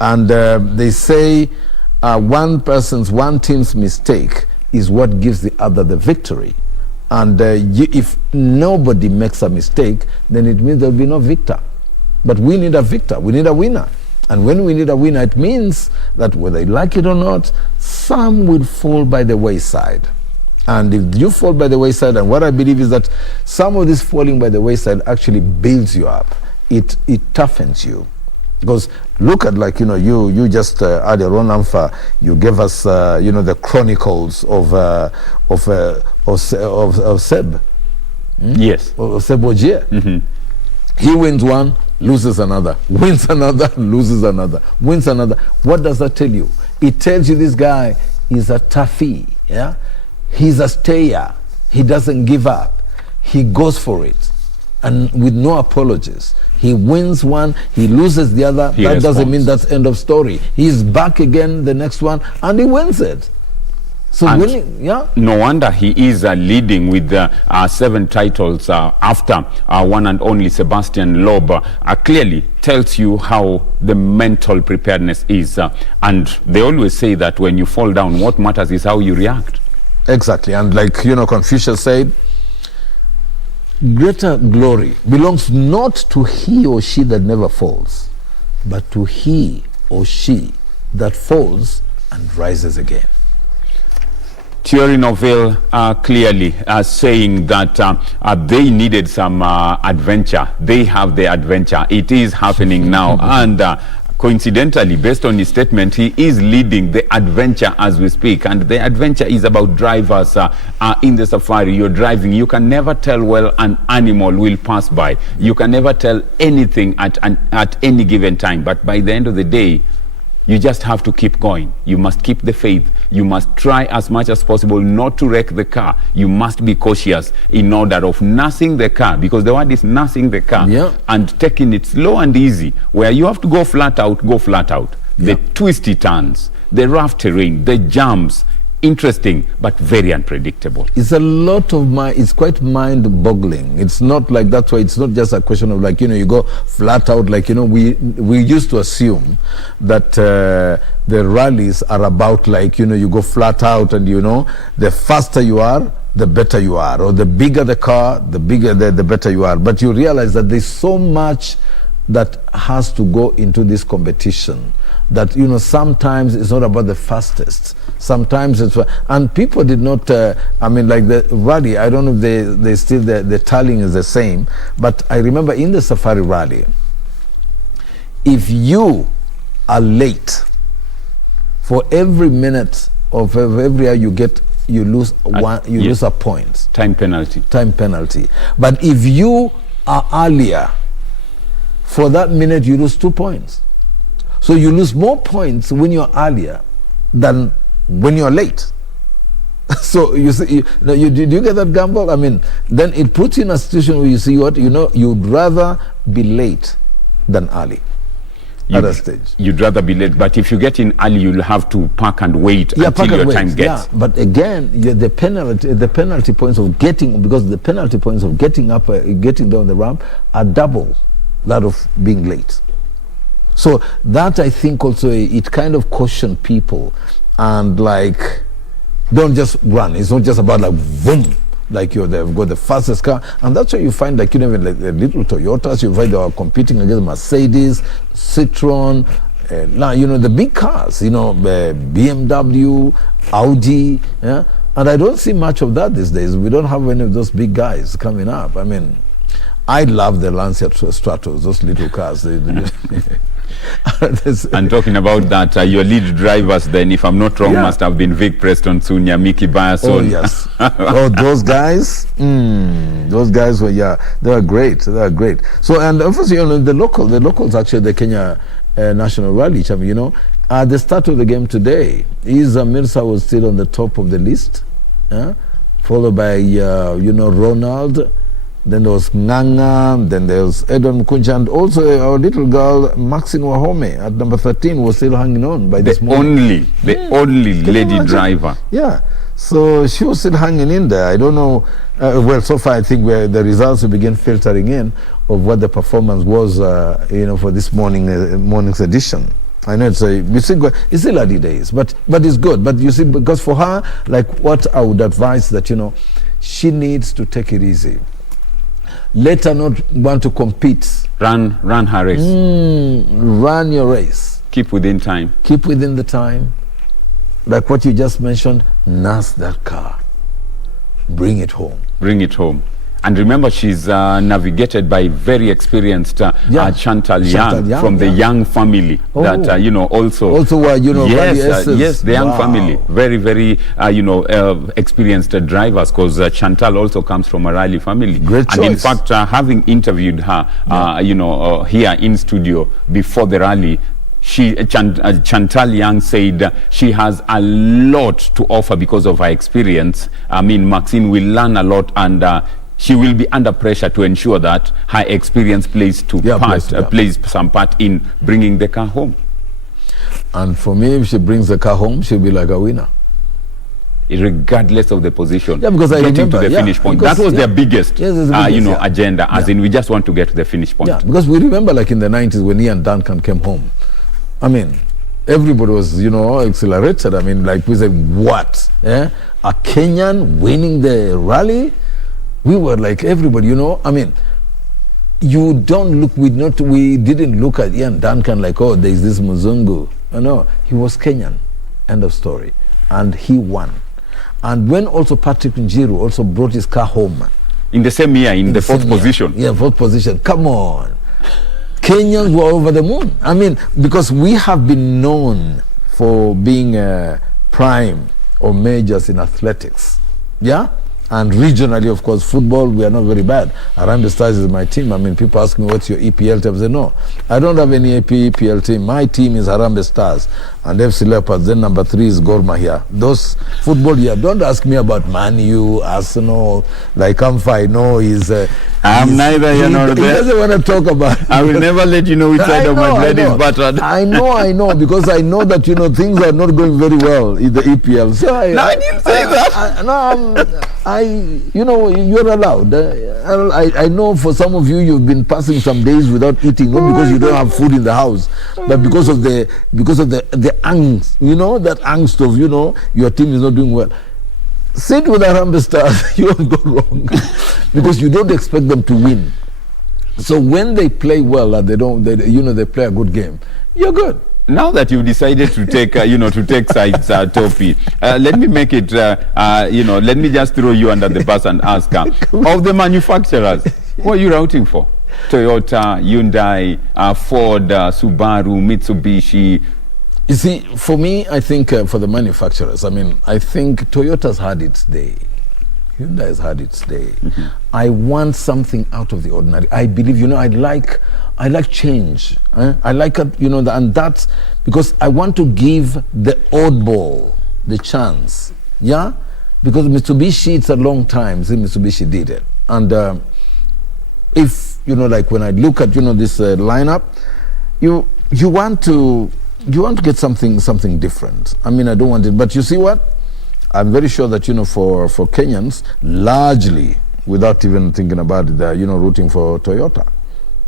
and they say one team's mistake is what gives the other the victory. And if nobody makes a mistake, then it means there'll be no victor. But we need a victor, we need a winner. And when we need a winner, it means that whether you like it or not, some will fall by the wayside. And if you fall by the wayside, and what I believe is that some of this falling by the wayside actually builds you up. It toughens you. Because look at, like, you know, you just earlier on, Amfa, you gave us the chronicles of Seb. Yes. Of Seb Ogier. Mm-hmm. He wins one, loses another, wins another, loses another, wins another. What does that tell you? It tells you this guy is a toughie. Yeah, he's a stayer. He doesn't give up. He goes for it, and with no apologies. He wins one, he loses the other. That doesn't mean that's end of story. He's back again the next one, and he wins it. So no wonder he is leading with 7 titles after one and only Sebastian Loeb. Clearly tells you how the mental preparedness is. And they always say that when you fall down, what matters is how you react. Exactly. And like, you know, Confucius said, greater glory belongs not to he or she that never falls, but to he or she that falls and rises again. Thierry Neuville clearly saying that they needed some adventure. They have the adventure. It is happening now. And coincidentally, based on his statement, he is leading the adventure as we speak. And the adventure is about drivers in the safari. You're driving. You can never tell well an animal will pass by. You can never tell anything at any given time. But by the end of the day, You just have to keep going. You must keep the faith. You must try as much as possible not to wreck the car. You must be cautious in order of nursing the car, because the word is nursing the car, and taking it slow and easy. Where you have to go flat out, go flat out. The twisty turns, the rough terrain, the jumps, interesting but very unpredictable. It's a lot of it's quite mind-boggling. It's not like, that's why it's not just a question of like, you go flat out, like, we used to assume that the rallies are about like, you go flat out, and the faster you are, the better you are, or the bigger the car, the better you are. But you realize that there's so much that has to go into this competition, that sometimes it's not about the fastest, sometimes it's, and people did not like the rally, I don't know if they still, the tallying is the same, but I remember in the Safari rally, if you are late, for every minute of every hour you get, you lose lose a point. Time penalty. But if you are earlier, for that minute you lose 2 points. So you lose more points when you're earlier than when you're late. So you see, do you get that gamble? I mean, then it puts you in a situation where you see what, you'd rather be late than early at a stage. You'd rather be late, but if you get in early, you'll have to park and wait until your time gets. Yeah, but again, the penalty points of getting, because the penalty points of getting up, getting down the ramp are double that of being late. So that, I think, also it kind of cautioned people, and like, don't just run. It's not just about like boom, like they've got the fastest car, and that's why you find like even like the little Toyotas, you find they are competing against Mercedes, Citroen, the big cars, BMW, Audi, yeah. And I don't see much of that these days. We don't have any of those big guys coming up. I mean, I love the Lancia Stratos, those little cars. And talking about that, your lead drivers then, if I'm not wrong, must have been Vic Preston, Sunya, Mickey Byerson. Oh yes. Those guys. Those guys were, they were great. So, and obviously, the locals actually, the Kenya National Rally Champion, at the start of the game today, Mirza was still on the top of the list, followed by Ronald. Then there was Nganga, then there was Edon Mkunja, and also our little girl Maxine Wahome at number 13 was still hanging on by this morning. The only lady driver. Yeah, so she was still hanging in there. I don't know, well, so far I think the results will begin filtering in of what the performance was, for this morning's edition. I know it's still early days, but it's good. But you see, because for her, like what I would advise that, she needs to take it easy. Let her not want to compete. Run her race. Run your race. Keep within time. Keep within the time. Like what you just mentioned, nurse that car. Bring it home. And remember, she's navigated by very experienced Chantal Young from the Young family. That also yes, the Young family, very very experienced drivers, because Chantal also comes from a rally family. Great choice. And in fact, having interviewed her, here in studio before the rally, Chantal Young said she has a lot to offer because of her experience. I mean, Maxine will learn a lot, and she will be under pressure to ensure that her experience plays some part in bringing the car home. And for me, if she brings the car home, she'll be like a winner. Regardless of the position, because I getting remember, to the finish point. That was their biggest, agenda, as in we just want to get to the finish point. Yeah, because we remember like in the 90s when Ian Duncan came home. I mean, everybody was, accelerated. I mean, like we said, what? A Kenyan winning the rally? We were like everybody, I mean, you don't look, we didn't look at Ian Duncan like, oh, there's this Muzungu. No, he was Kenyan, end of story. And he won. And when also Patrick Njiru also brought his car home. In the same year, in the fourth position. Yeah, fourth position. Come on. Kenyans were over the moon. I mean, because we have been known for being prime or majors in athletics. Yeah? And regionally, of course, football, we are not very bad. Harambee Stars is my team. I mean, people ask me, what's your EPL team? I say, no, I don't have any EPL team. My team is Harambee Stars and FC Leopards. Then number 3 is Gor Mahia. Those football, don't ask me about Man U, Arsenal, like I know he's... I'm neither here nor there. He doesn't want to talk about I will never let you know which side of my bread is buttered. I know, because I know that, things are not going very well in the EPL. So I didn't say that. You're allowed. I know for some of you, you've been passing some days without eating, not because you don't have food in the house, but because of the angst, that angst of, your team is not doing well. Sit with Harambee Stars, you won't go wrong, because you don't expect them to win. So when they play well and they play a good game, you're good. Now that you've decided to take, to take sides, Topi, let me make it, let me just throw you under the bus and ask, of the manufacturers, what are you routing for? Toyota, Hyundai, Ford, Subaru, Mitsubishi. You see, for me, I think for the manufacturers, I think Toyota's had its day. Hyundai has had its day. Mm-hmm. I want something out of the ordinary. I believe, I like change. I like it, and that's because I want to give the oddball the chance. Yeah? Because Mitsubishi, it's a long time since Mitsubishi did it. And if, like when I look at, this lineup, you want to get something different. I don't want it. But you see what? I'm very sure that, for Kenyans, largely, without even thinking about it, they're, rooting for Toyota.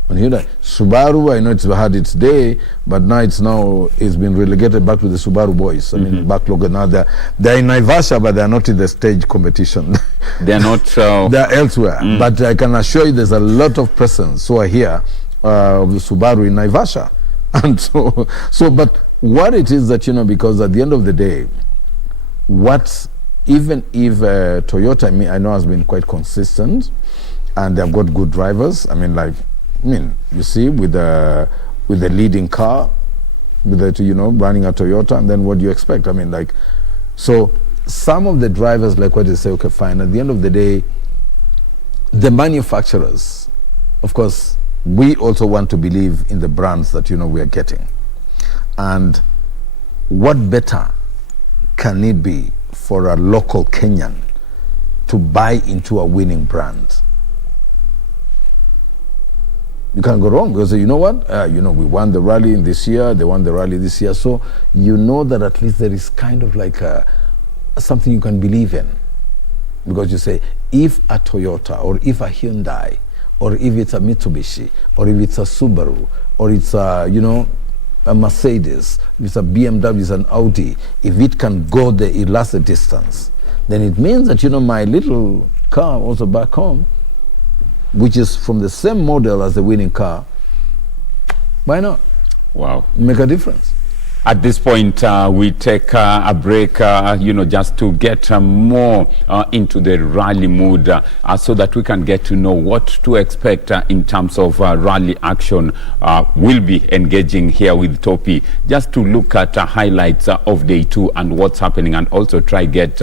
And Hyundai. Subaru, I know it's had its day, but now it's been relegated back to the Subaru boys. Backlog. Now they're in Naivasha, but they're not in the stage competition. They're not... they're elsewhere. But I can assure you there's a lot of presence who are here of the Subaru in Naivasha. And but what it is that, because at the end of the day, even if Toyota, I know, has been quite consistent and they've got good drivers. You see, with the leading car, with the, running a Toyota, and then what do you expect? So some of the drivers, like what they say, okay, fine. At the end of the day, the manufacturers, of course, we also want to believe in the brands that, we are getting. And what better can it be for a local Kenyan to buy into a winning brand? You can't go wrong, because you know what? We won the rally this year, they won the rally this year. So you know that at least there is kind of like something you can believe in. Because you say, if a Toyota or if a Hyundai, or if it's a Mitsubishi, or if it's a Subaru, or it's a, a Mercedes, if it's a BMW, it's an Audi, if it can go the elastic distance, then it means that, my little car also back home, which is from the same model as the winning car, why not? Wow. Make a difference. At this point, we take a break, just to get more into the rally mood so that we can get to know what to expect in terms of rally action. We'll be engaging here with Topi just to look at highlights of day 2 and what's happening, and also try get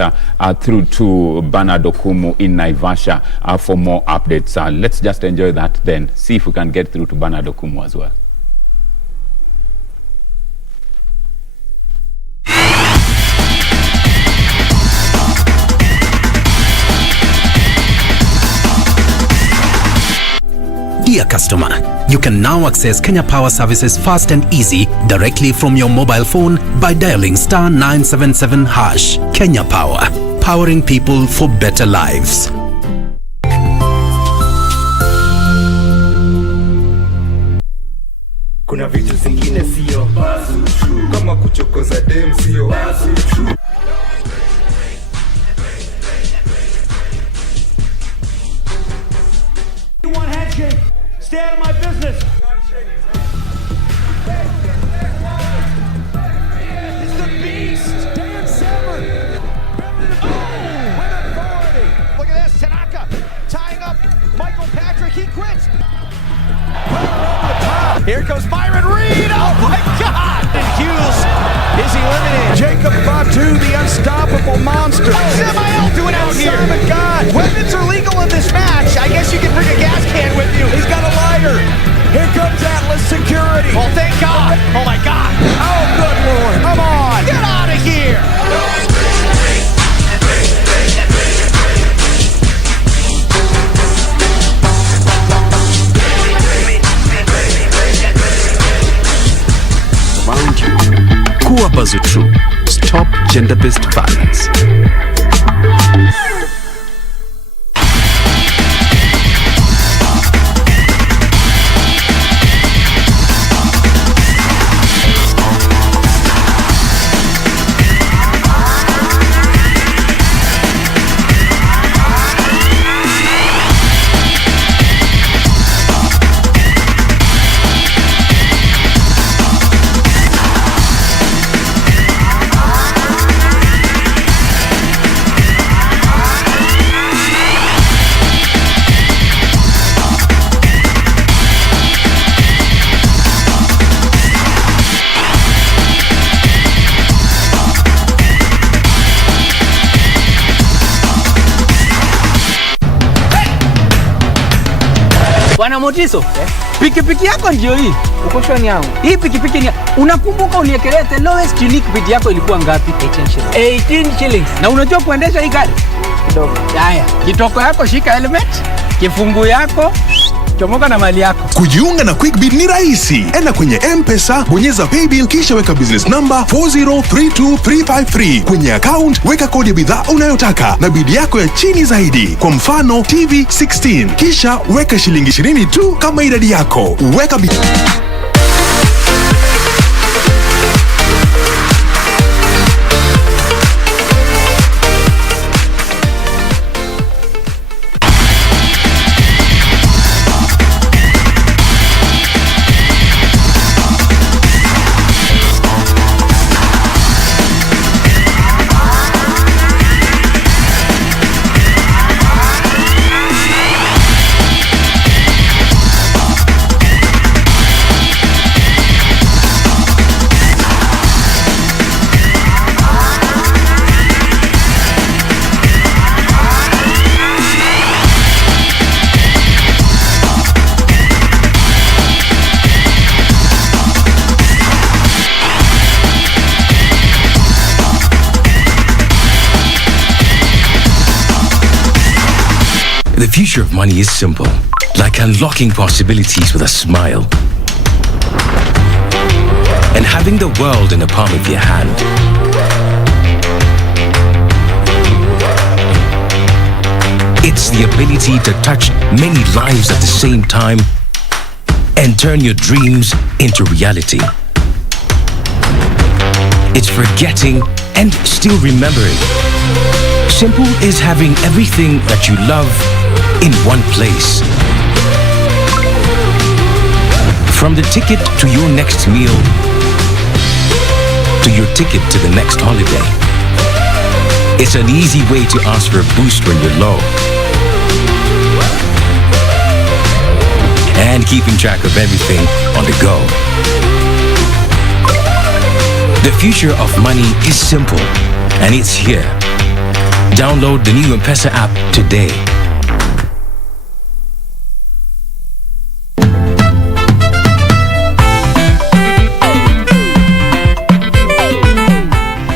through to Bernard Okumu in Naivasha for more updates. Let's just enjoy that then. See if we can get through to Bernard Okumu as well. Dear customer, you can now access Kenya Power services fast and easy directly from your mobile phone by dialing *977#. Kenya Power, powering people for better lives. Kuna vitu zingine sio kama kuchokoza dem sio. One handshake. Stay out of my business. It's the beast. Dan Severn. Oh, with authority. Look at this. Tanaka tying up Michael Patrick. He quits. Here comes Byron Reed. Oh my God. And Hughes is eliminated. Jacob Fatu, the unstoppable monster. What's Samael doing out here? Simon God. Oh, thank God. Oh, my God. Oh, good Lord. Come on. Get out of here. Around you. Kuwa Bazutru. Stop gender-based violence. Bwana Motiso, pikipiki yako ndio hii. Uko shwani yangu. Hii pikipiki ni unakumbuka uniekelea the lowest unique bid yako ilikuwa ngapi? 18 shillings. 18 shillings. Na unajua kuendesha hii gari? Kidogo. Haya, kitoko yako shika helmet, kifungu yako chomoka na mali yako. Kujiunga na QuickBid ni rahisi. Enda kwenye M-Pesa, bonyeza paybill kisha weka business number 4032353. Kwenye account weka kodi ya bidhaa unayotaka na bid yako ya chini zaidi. Kwa mfano TV 16. Kisha weka shilingi 20 tu kama idadi yako. Weka bid. The future of money is simple, like unlocking possibilities with a smile. And having the world in the palm of your hand. It's the ability to touch many lives at the same time and turn your dreams into reality. It's forgetting and still remembering. Simple is having everything that you love in one place. From the ticket to your next meal, to your ticket to the next holiday. It's an easy way to ask for a boost when you're low. And keeping track of everything on the go. The future of money is simple, and it's here. Download the new M-Pesa app today.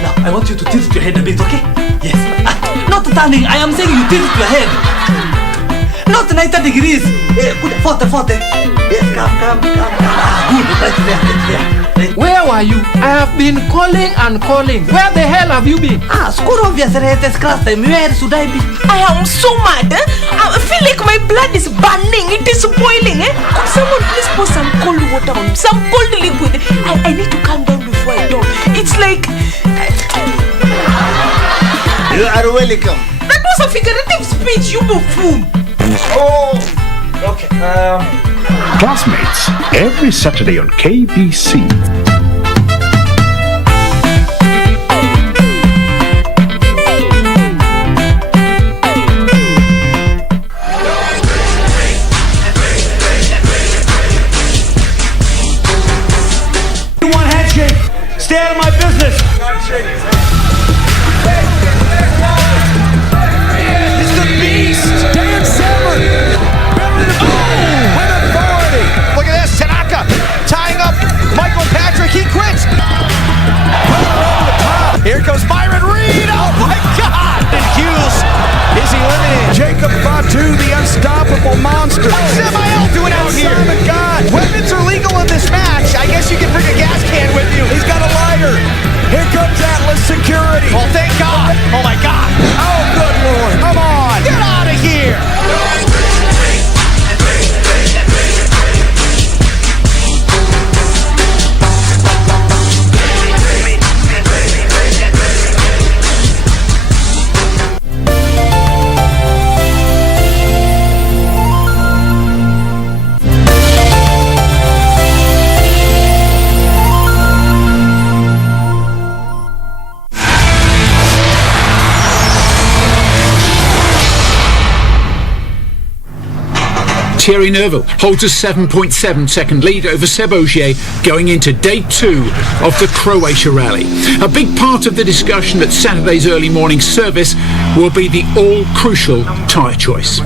Now, I want you to tilt your head a bit, okay? Yes. Not turning, I am saying you tilt your head. Not 90 degrees. Good, 40. Yes, come. Good, right there. Where were you? I have been calling and calling. Where the hell have you been? School of your class time. Where should I be? I am so mad. I feel like my blood is burning. It is boiling. Could someone please pour some cold water on, some cold liquid? I need to calm down before I talk. It's like... You are welcome. That was a figurative speech, you buffoon. Oh, okay. Classmates, every Saturday on KBC. One handshake. Stay out of my business. It's the beast. Dan Severn. With authority. Look at this. Tanaka tying up to the unstoppable monster. What's Samael doing out here? Oh my God. Weapons are legal in this match. I guess you can bring a gas can with you. He's got a lighter. Here comes Atlas Security. Oh, thank God. Oh, my God. Oh, good Lord. Come on. Get out of here. Thierry Neuville holds a 7.7 second lead over Seb Ogier going into day 2 of the Croatia Rally. A big part of the discussion at Saturday's early morning service will be the all-crucial tyre choice.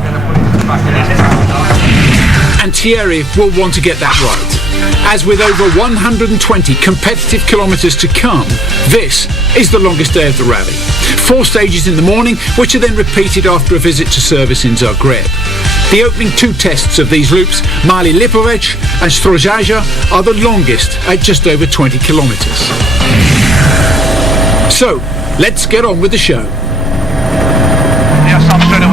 And Thierry will want to get that right. As with over 120 competitive kilometres to come, this is the longest day of the rally. 4 stages in the morning, which are then repeated after a visit to service in Zagreb. The opening 2 tests of these loops, Mali Lipovic and Strojaja, are the longest at just over 20 kilometres. So, let's get on with the show.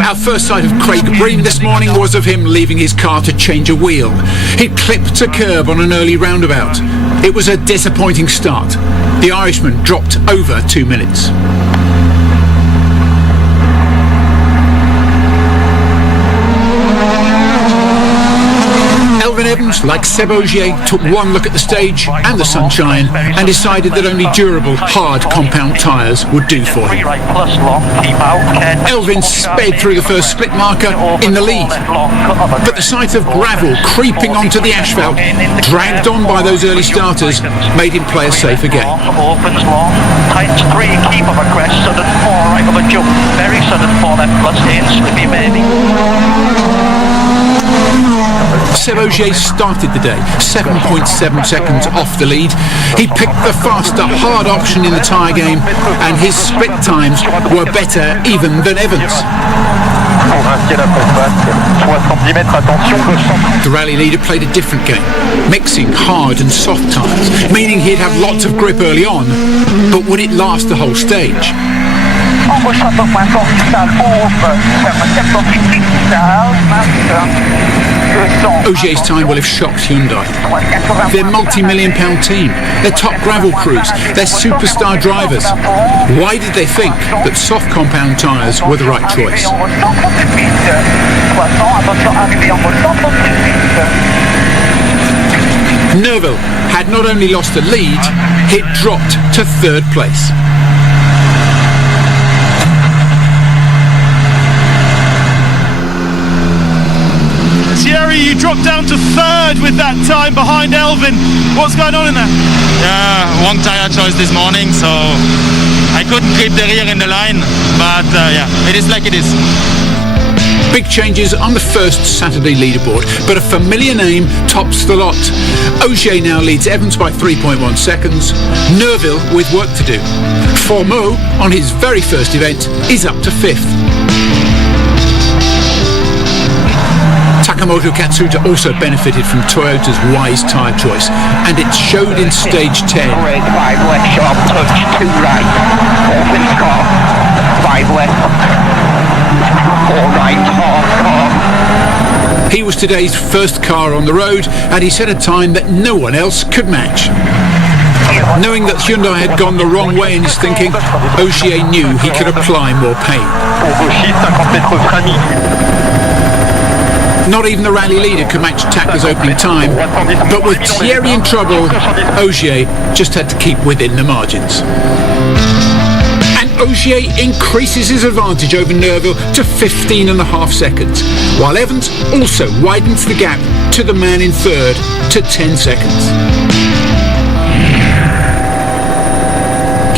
Our first sight of Craig Breen this morning was of him leaving his car to change a wheel. He clipped a curb on an early roundabout. It was a disappointing start. The Irishman dropped over 2 minutes. Evans, like Seb Ogier, took one look at the stage and the sunshine and decided that only durable, hard compound tyres would do for him. Elvin sped through the first split marker in the lead, but the sight of gravel creeping onto the asphalt, dragged on by those early starters, made him play it safe again. Opens long, tightens 3, keep of a crest, sudden 4, right of a jump, very sudden 4 left plus in, slippy maybe. Seb Ogier started the day 7.7 seconds off the lead. He picked the faster, hard option in the tyre game, and his split times were better even than Evans. The rally leader played a different game, mixing hard and soft tyres, meaning he'd have lots of grip early on, but would it last the whole stage? Ogier's time will have shocked Hyundai. They're multi-million-pound team, they're top gravel crews, they're superstar drivers. Why did they think that soft compound tyres were the right choice? Neuville had not only lost the lead, he'd dropped to 3rd place. Thierry, you dropped down to 3rd with that time behind Elvin. What's going on in there? Yeah, wrong tire choice this morning, so I couldn't keep the rear in the line, but yeah, it is like it is. Big changes on the first Saturday leaderboard, but a familiar name tops the lot. Ogier now leads Evans by 3.1 seconds, Neuville with work to do. Formeau, on his very first event, is up to 5th. Takamoto Katsuta also benefited from Toyota's wise tyre choice, and it showed in stage 10. 5 left, sharp touch, 2 right, opens car, 5 left, 4 right, half car. He was today's first car on the road, and he set a time that no one else could match. Knowing that Hyundai had gone the wrong way in his thinking, Ogier knew he could apply more pain. Not even the rally leader could match Taka's opening time, but with Thierry in trouble, Ogier just had to keep within the margins. And Ogier increases his advantage over Neuville to 15.5 seconds, while Evans also widens the gap to the man in 3rd to 10 seconds.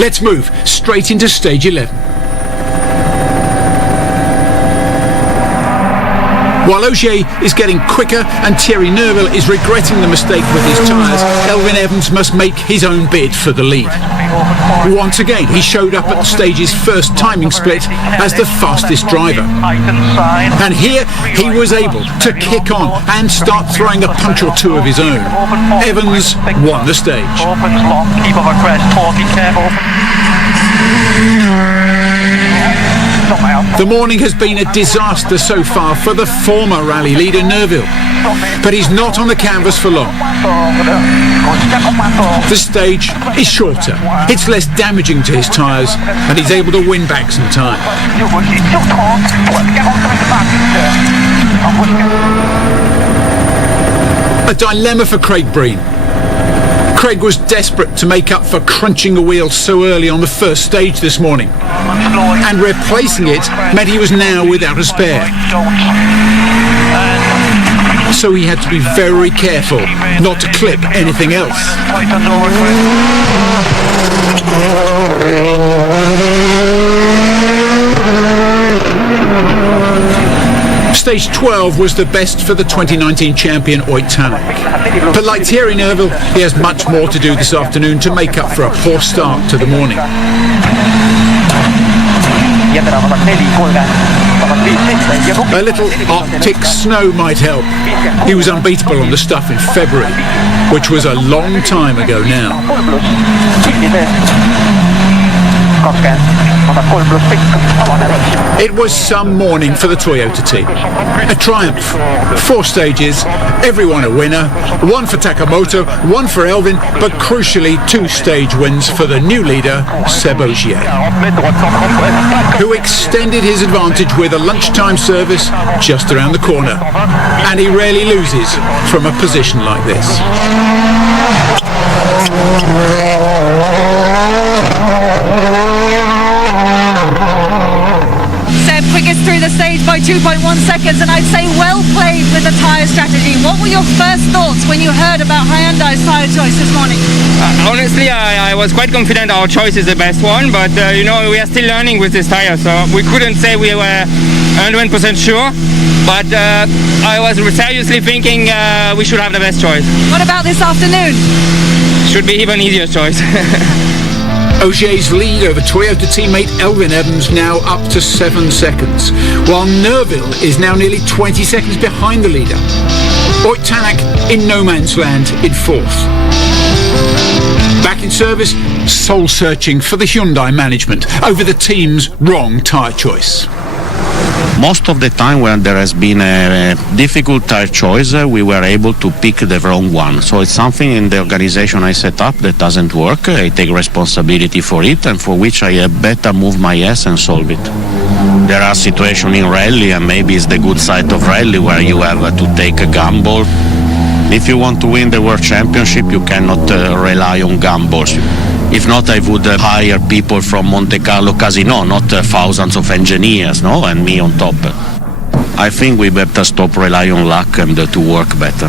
Let's move straight into stage 11. While Ogier is getting quicker and Thierry Neuville is regretting the mistake with his tyres, Elfyn Evans must make his own bid for the lead. Once again, he showed up at the stage's first timing split as the fastest driver. And here he was able to kick on and start throwing a punch or two of his own. Evans won the stage. The morning has been a disaster so far for the former rally leader Neuville, but he's not on the canvas for long. The stage is shorter, it's less damaging to his tyres, and he's able to win back some time. A dilemma for Craig Breen. Craig was desperate to make up for crunching the wheel so early on the first stage this morning, and replacing it meant he was now without a spare. So he had to be very careful not to clip anything else. Stage 12 was the best for the 2019 champion Ott Tanak. But like Thierry Neuville, he has much more to do this afternoon to make up for a poor start to the morning. A little Arctic snow might help. He was unbeatable on the stuff in February, which was a long time ago now. It was some morning for the Toyota team. A triumph. 4 stages, everyone a winner. 1 for Takamoto, 1 for Elfyn, but crucially 2 stage wins for the new leader, Seb Ogier, who extended his advantage with a lunchtime service just around the corner. And he rarely loses from a position like this. Quickest through the stage by 2.1 seconds, and I'd say well played with the tyre strategy. What were your first thoughts when you heard about Hyundai's tyre choice this morning? Honestly, I was quite confident our choice is the best one, but you know, we are still learning with this tyre, so we couldn't say we were 100% sure, but I was seriously thinking we should have the best choice. What about this afternoon? Should be even easier choice. Ogier's lead over Toyota teammate Elfyn Evans now up to 7 seconds, while Neuville is now nearly 20 seconds behind the leader. Ott Tanak in no man's land in 4th. Back in service, soul searching for the Hyundai management over the team's wrong tyre choice. Most of the time when there has been a difficult tyre choice, we were able to pick the wrong one. So it's something in the organization I set up that doesn't work. I take responsibility for it, and for which I better move my ass and solve it. There are situations in rally, and maybe it's the good side of rally, where you have to take a gamble. If you want to win the World Championship, you cannot rely on gambles. If not, I would hire people from Monte Carlo Casino, not thousands of engineers, no, and me on top. I think we better stop relying on luck and to work better.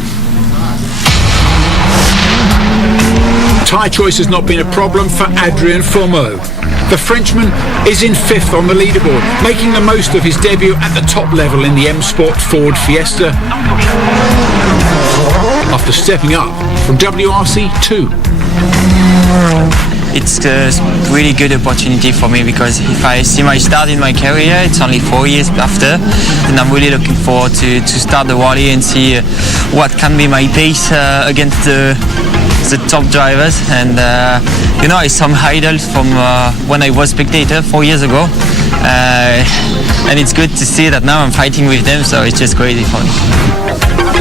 Tyre choice has not been a problem for Adrien Fourmeau. The Frenchman is in 5th on the leaderboard, making the most of his debut at the top level in the M Sport Ford Fiesta, after stepping up from WRC 2. It's a really good opportunity for me, because if I see my start in my career, it's only 4 years after, and I'm really looking forward to start the rally and see what can be my pace against the top drivers. And you know, I saw my idols from when I was spectator 4 years ago, and it's good to see that now I'm fighting with them, so it's just crazy for me.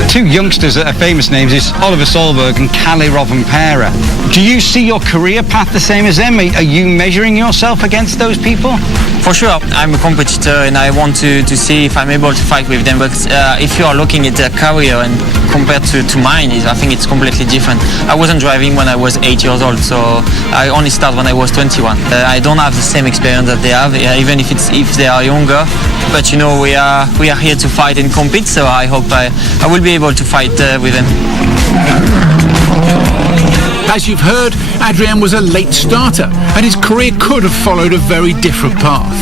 2 youngsters that are famous names is Oliver Solberg and Kalle Rovanperä. Do you see your career path the same as them? Are you measuring yourself against those people? For sure, I'm a competitor and I want to see if I'm able to fight with them, but if you are looking at their career and compared to mine, I think it's completely different. I wasn't driving when I was 8 years old, so I only started when I was 21. I don't have the same experience that they have, even if they are younger, but you know, we are here to fight and compete, so I hope I will be able to fight with them. As you've heard, Adrien was a late starter, and his career could have followed a very different path.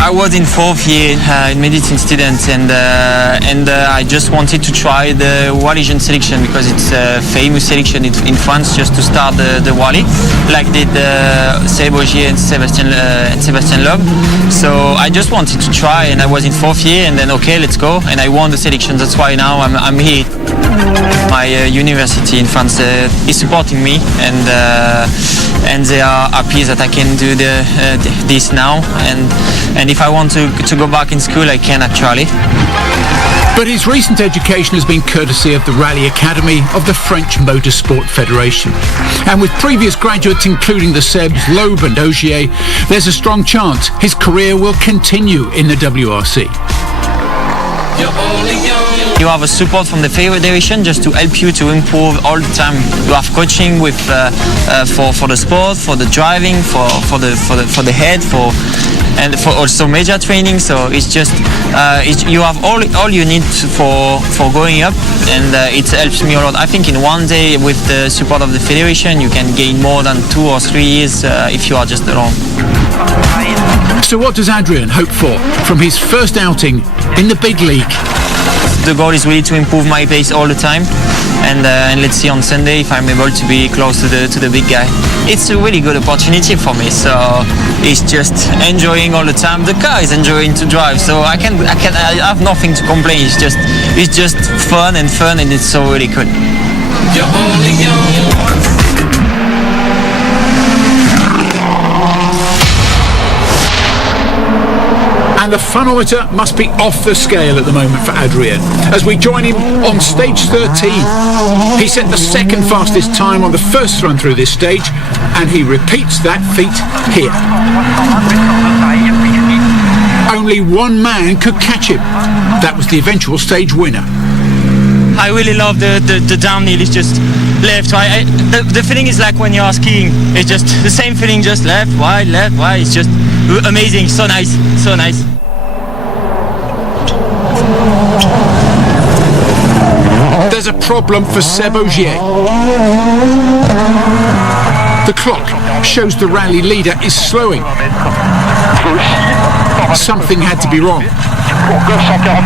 I was in 4th year in medicine student, and I just wanted to try the Wallisian selection because it's a famous selection in France just to start the Wally, like did Céline Augier and Sébastien Loeb. So I just wanted to try, and I was in 4th year, and then okay, let's go, and I won the selection. That's why now I'm here. My university in France is supporting me, and they are happy that I can do this now, and if I want to go back in school, I can actually. But his recent education has been courtesy of the Rally Academy of the French Motorsport Federation. And with previous graduates, including the Sebs, Loeb and Augier, there's a strong chance his career will continue in the WRC. You have a support from the federation just to help you to improve all the time. You have coaching with for the sport, for the driving, for the head, and for also major training. So it's just you have all you need for going up, and it helps me a lot. I think in one day with the support of the federation, you can gain more than 2 or 3 years if you are just alone. So what does Adrian hope for from his first outing in the big league? The goal is really to improve my pace all the time, and let's see on Sunday if I'm able to be close to the big guy. It's a really good opportunity for me, so it's just enjoying all the time. The car is enjoying to drive, so I have nothing to complain. It's just fun, and it's so really good. You're only young. And the funometer must be off the scale at the moment for Adrien, as we join him on stage 13. He set the second fastest time on the first run through this stage, and he repeats that feat here. Only one man could catch him. That was the eventual stage winner. I really love the downhill. It's just left, right. The feeling is like when you are skiing. It's just the same feeling, just left, right. It's just amazing. So nice, so nice. There's a problem for Seb Augier. The clock shows the rally leader is slowing. Something had to be wrong.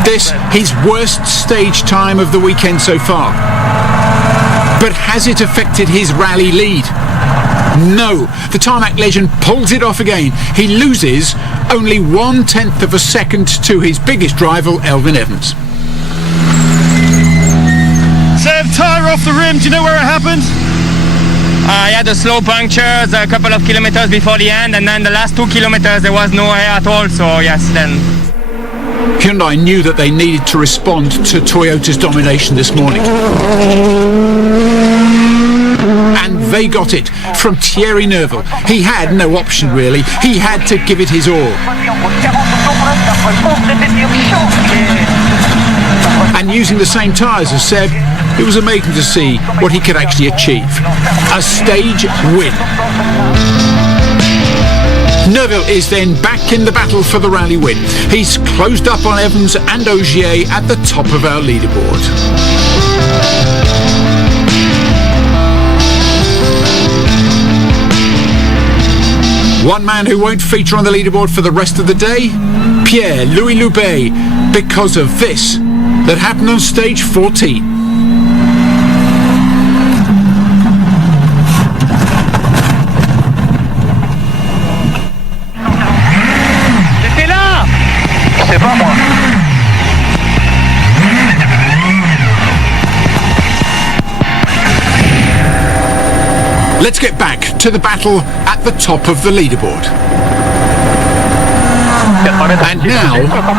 This, his worst stage time of the weekend so far. But has it affected his rally lead? No, the tarmac legend pulls it off again. He loses only 1/10 of a second to his biggest rival, Elfyn Evans. Seb, tyre off the rim. Do you know where it happened? I had a slow puncture a couple of kilometers before the end, and then the last 2 kilometers there was no air at all, so yes, then. Hyundai knew that they needed to respond to Toyota's domination this morning. And they got it from Thierry Neuville. He had no option really. He had to give it his all. And using the same tyres as Seb, it was amazing to see what he could actually achieve. A stage win. Neuville is then back in the battle for the rally win. He's closed up on Evans and Augier at the top of our leaderboard. One man who won't feature on the leaderboard for the rest of the day, Pierre-Louis Loubet, because of this that happened on stage 14. J'étais là. C'est pas moi. Let's get back to the battle at the top of the leaderboard. And now,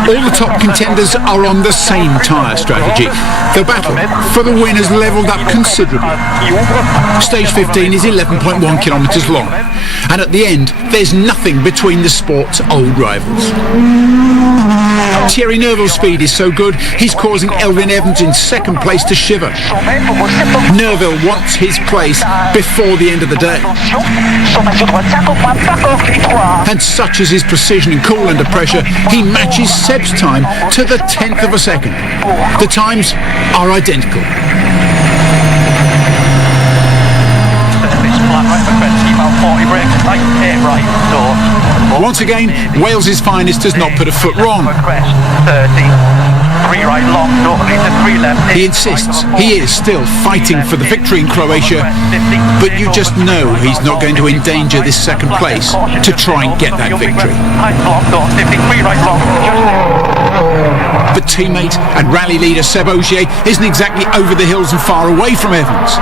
all the top contenders are on the same tyre strategy. The battle for the win has levelled up considerably. Stage 15 is 11.1 kilometres long, and at the end, there's nothing between the sport's old rivals. Thierry Neuville's speed is so good, he's causing Elfyn Evans in second place to shiver. Neuville wants his place before the end of the day. And such is his precision and cool under pressure, he matches Seb's time to the 10th of a second. The times are identical. Once again, Wales's finest has not put a foot wrong. 3 right long, north into 3 left. He insists he is still fighting for the victory in Croatia, but you just know he's not going to endanger this second place to try and get that victory. But teammate and rally leader Seb Ogier isn't exactly over the hills and far away from Evans.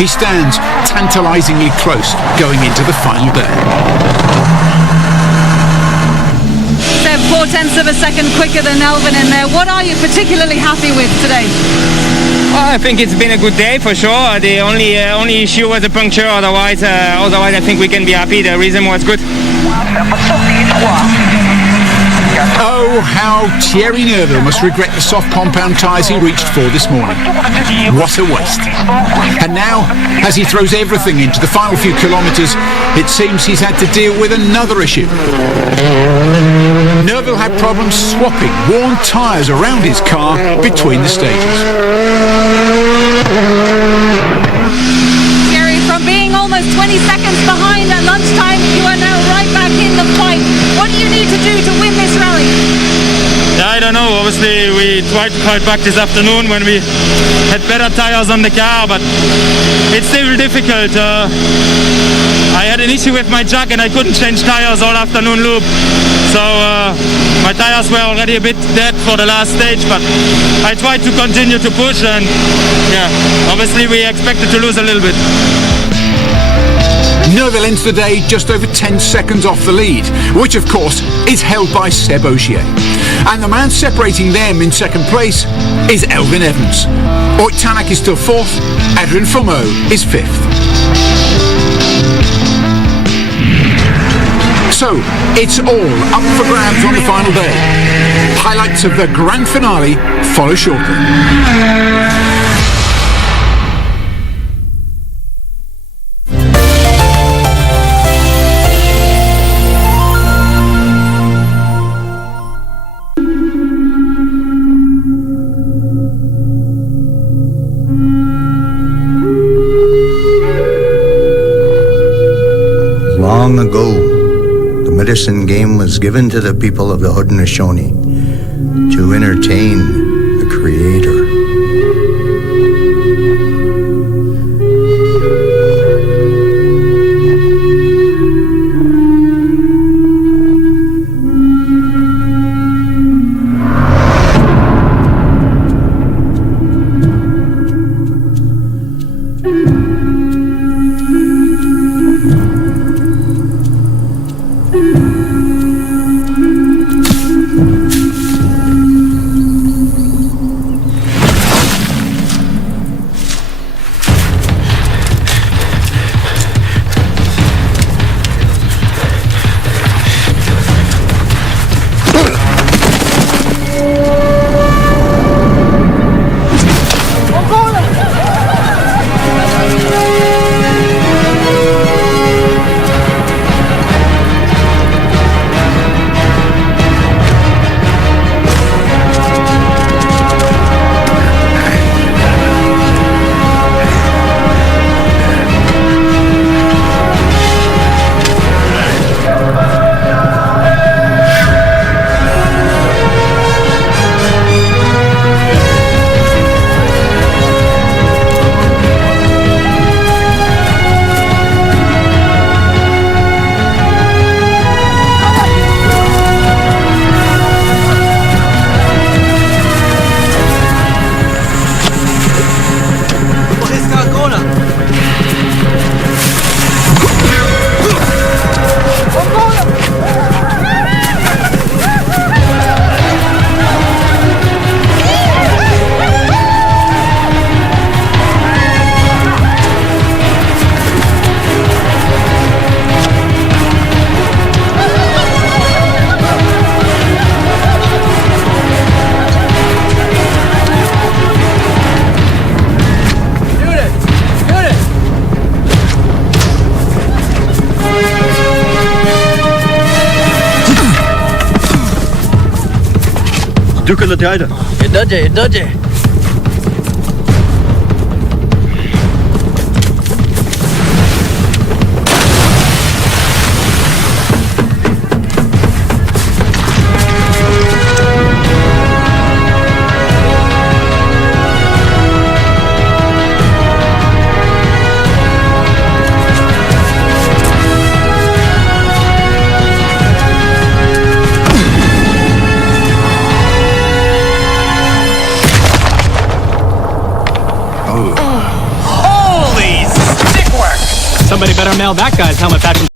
He stands tantalisingly close going into the final day. 0.4 of a second quicker than Elvin in there. What are you particularly happy with today? Well, I think it's been a good day for sure. The only issue was the puncture. Otherwise, I think we can be happy. The rhythm was good. Oh, how Thierry Neuville must regret the soft compound tyres he reached for this morning. What a waste. And now, as he throws everything into the final few kilometres, it seems he's had to deal with another issue. Neuville had problems swapping worn tyres around his car between the stages. Thierry, from being almost 20 seconds behind at lunchtime, you are now right back in the fight. What do you need to do to win this rally? Yeah, I don't know. Obviously, we tried to fight back this afternoon when we had better tires on the car, but it's still difficult. I had an issue with my jack and I couldn't change tires all afternoon loop. So my tires were already a bit dead for the last stage, but I tried to continue to push, and yeah, obviously we expected to lose a little bit. Neuville ends the day just over 10 seconds off the lead, which of course is held by Seb Ogier. And the man separating them in second place is Elvin Evans. Oyt Tanak is still fourth, Adrian Fourmeau is fifth. So, it's all up for grabs on the final day. Highlights of the grand finale follow shortly. Long ago, the medicine game was given to the people of the Haudenosaunee to entertain the Creator. Duke the Tiger. It does it. nailed that guy's helmet patch.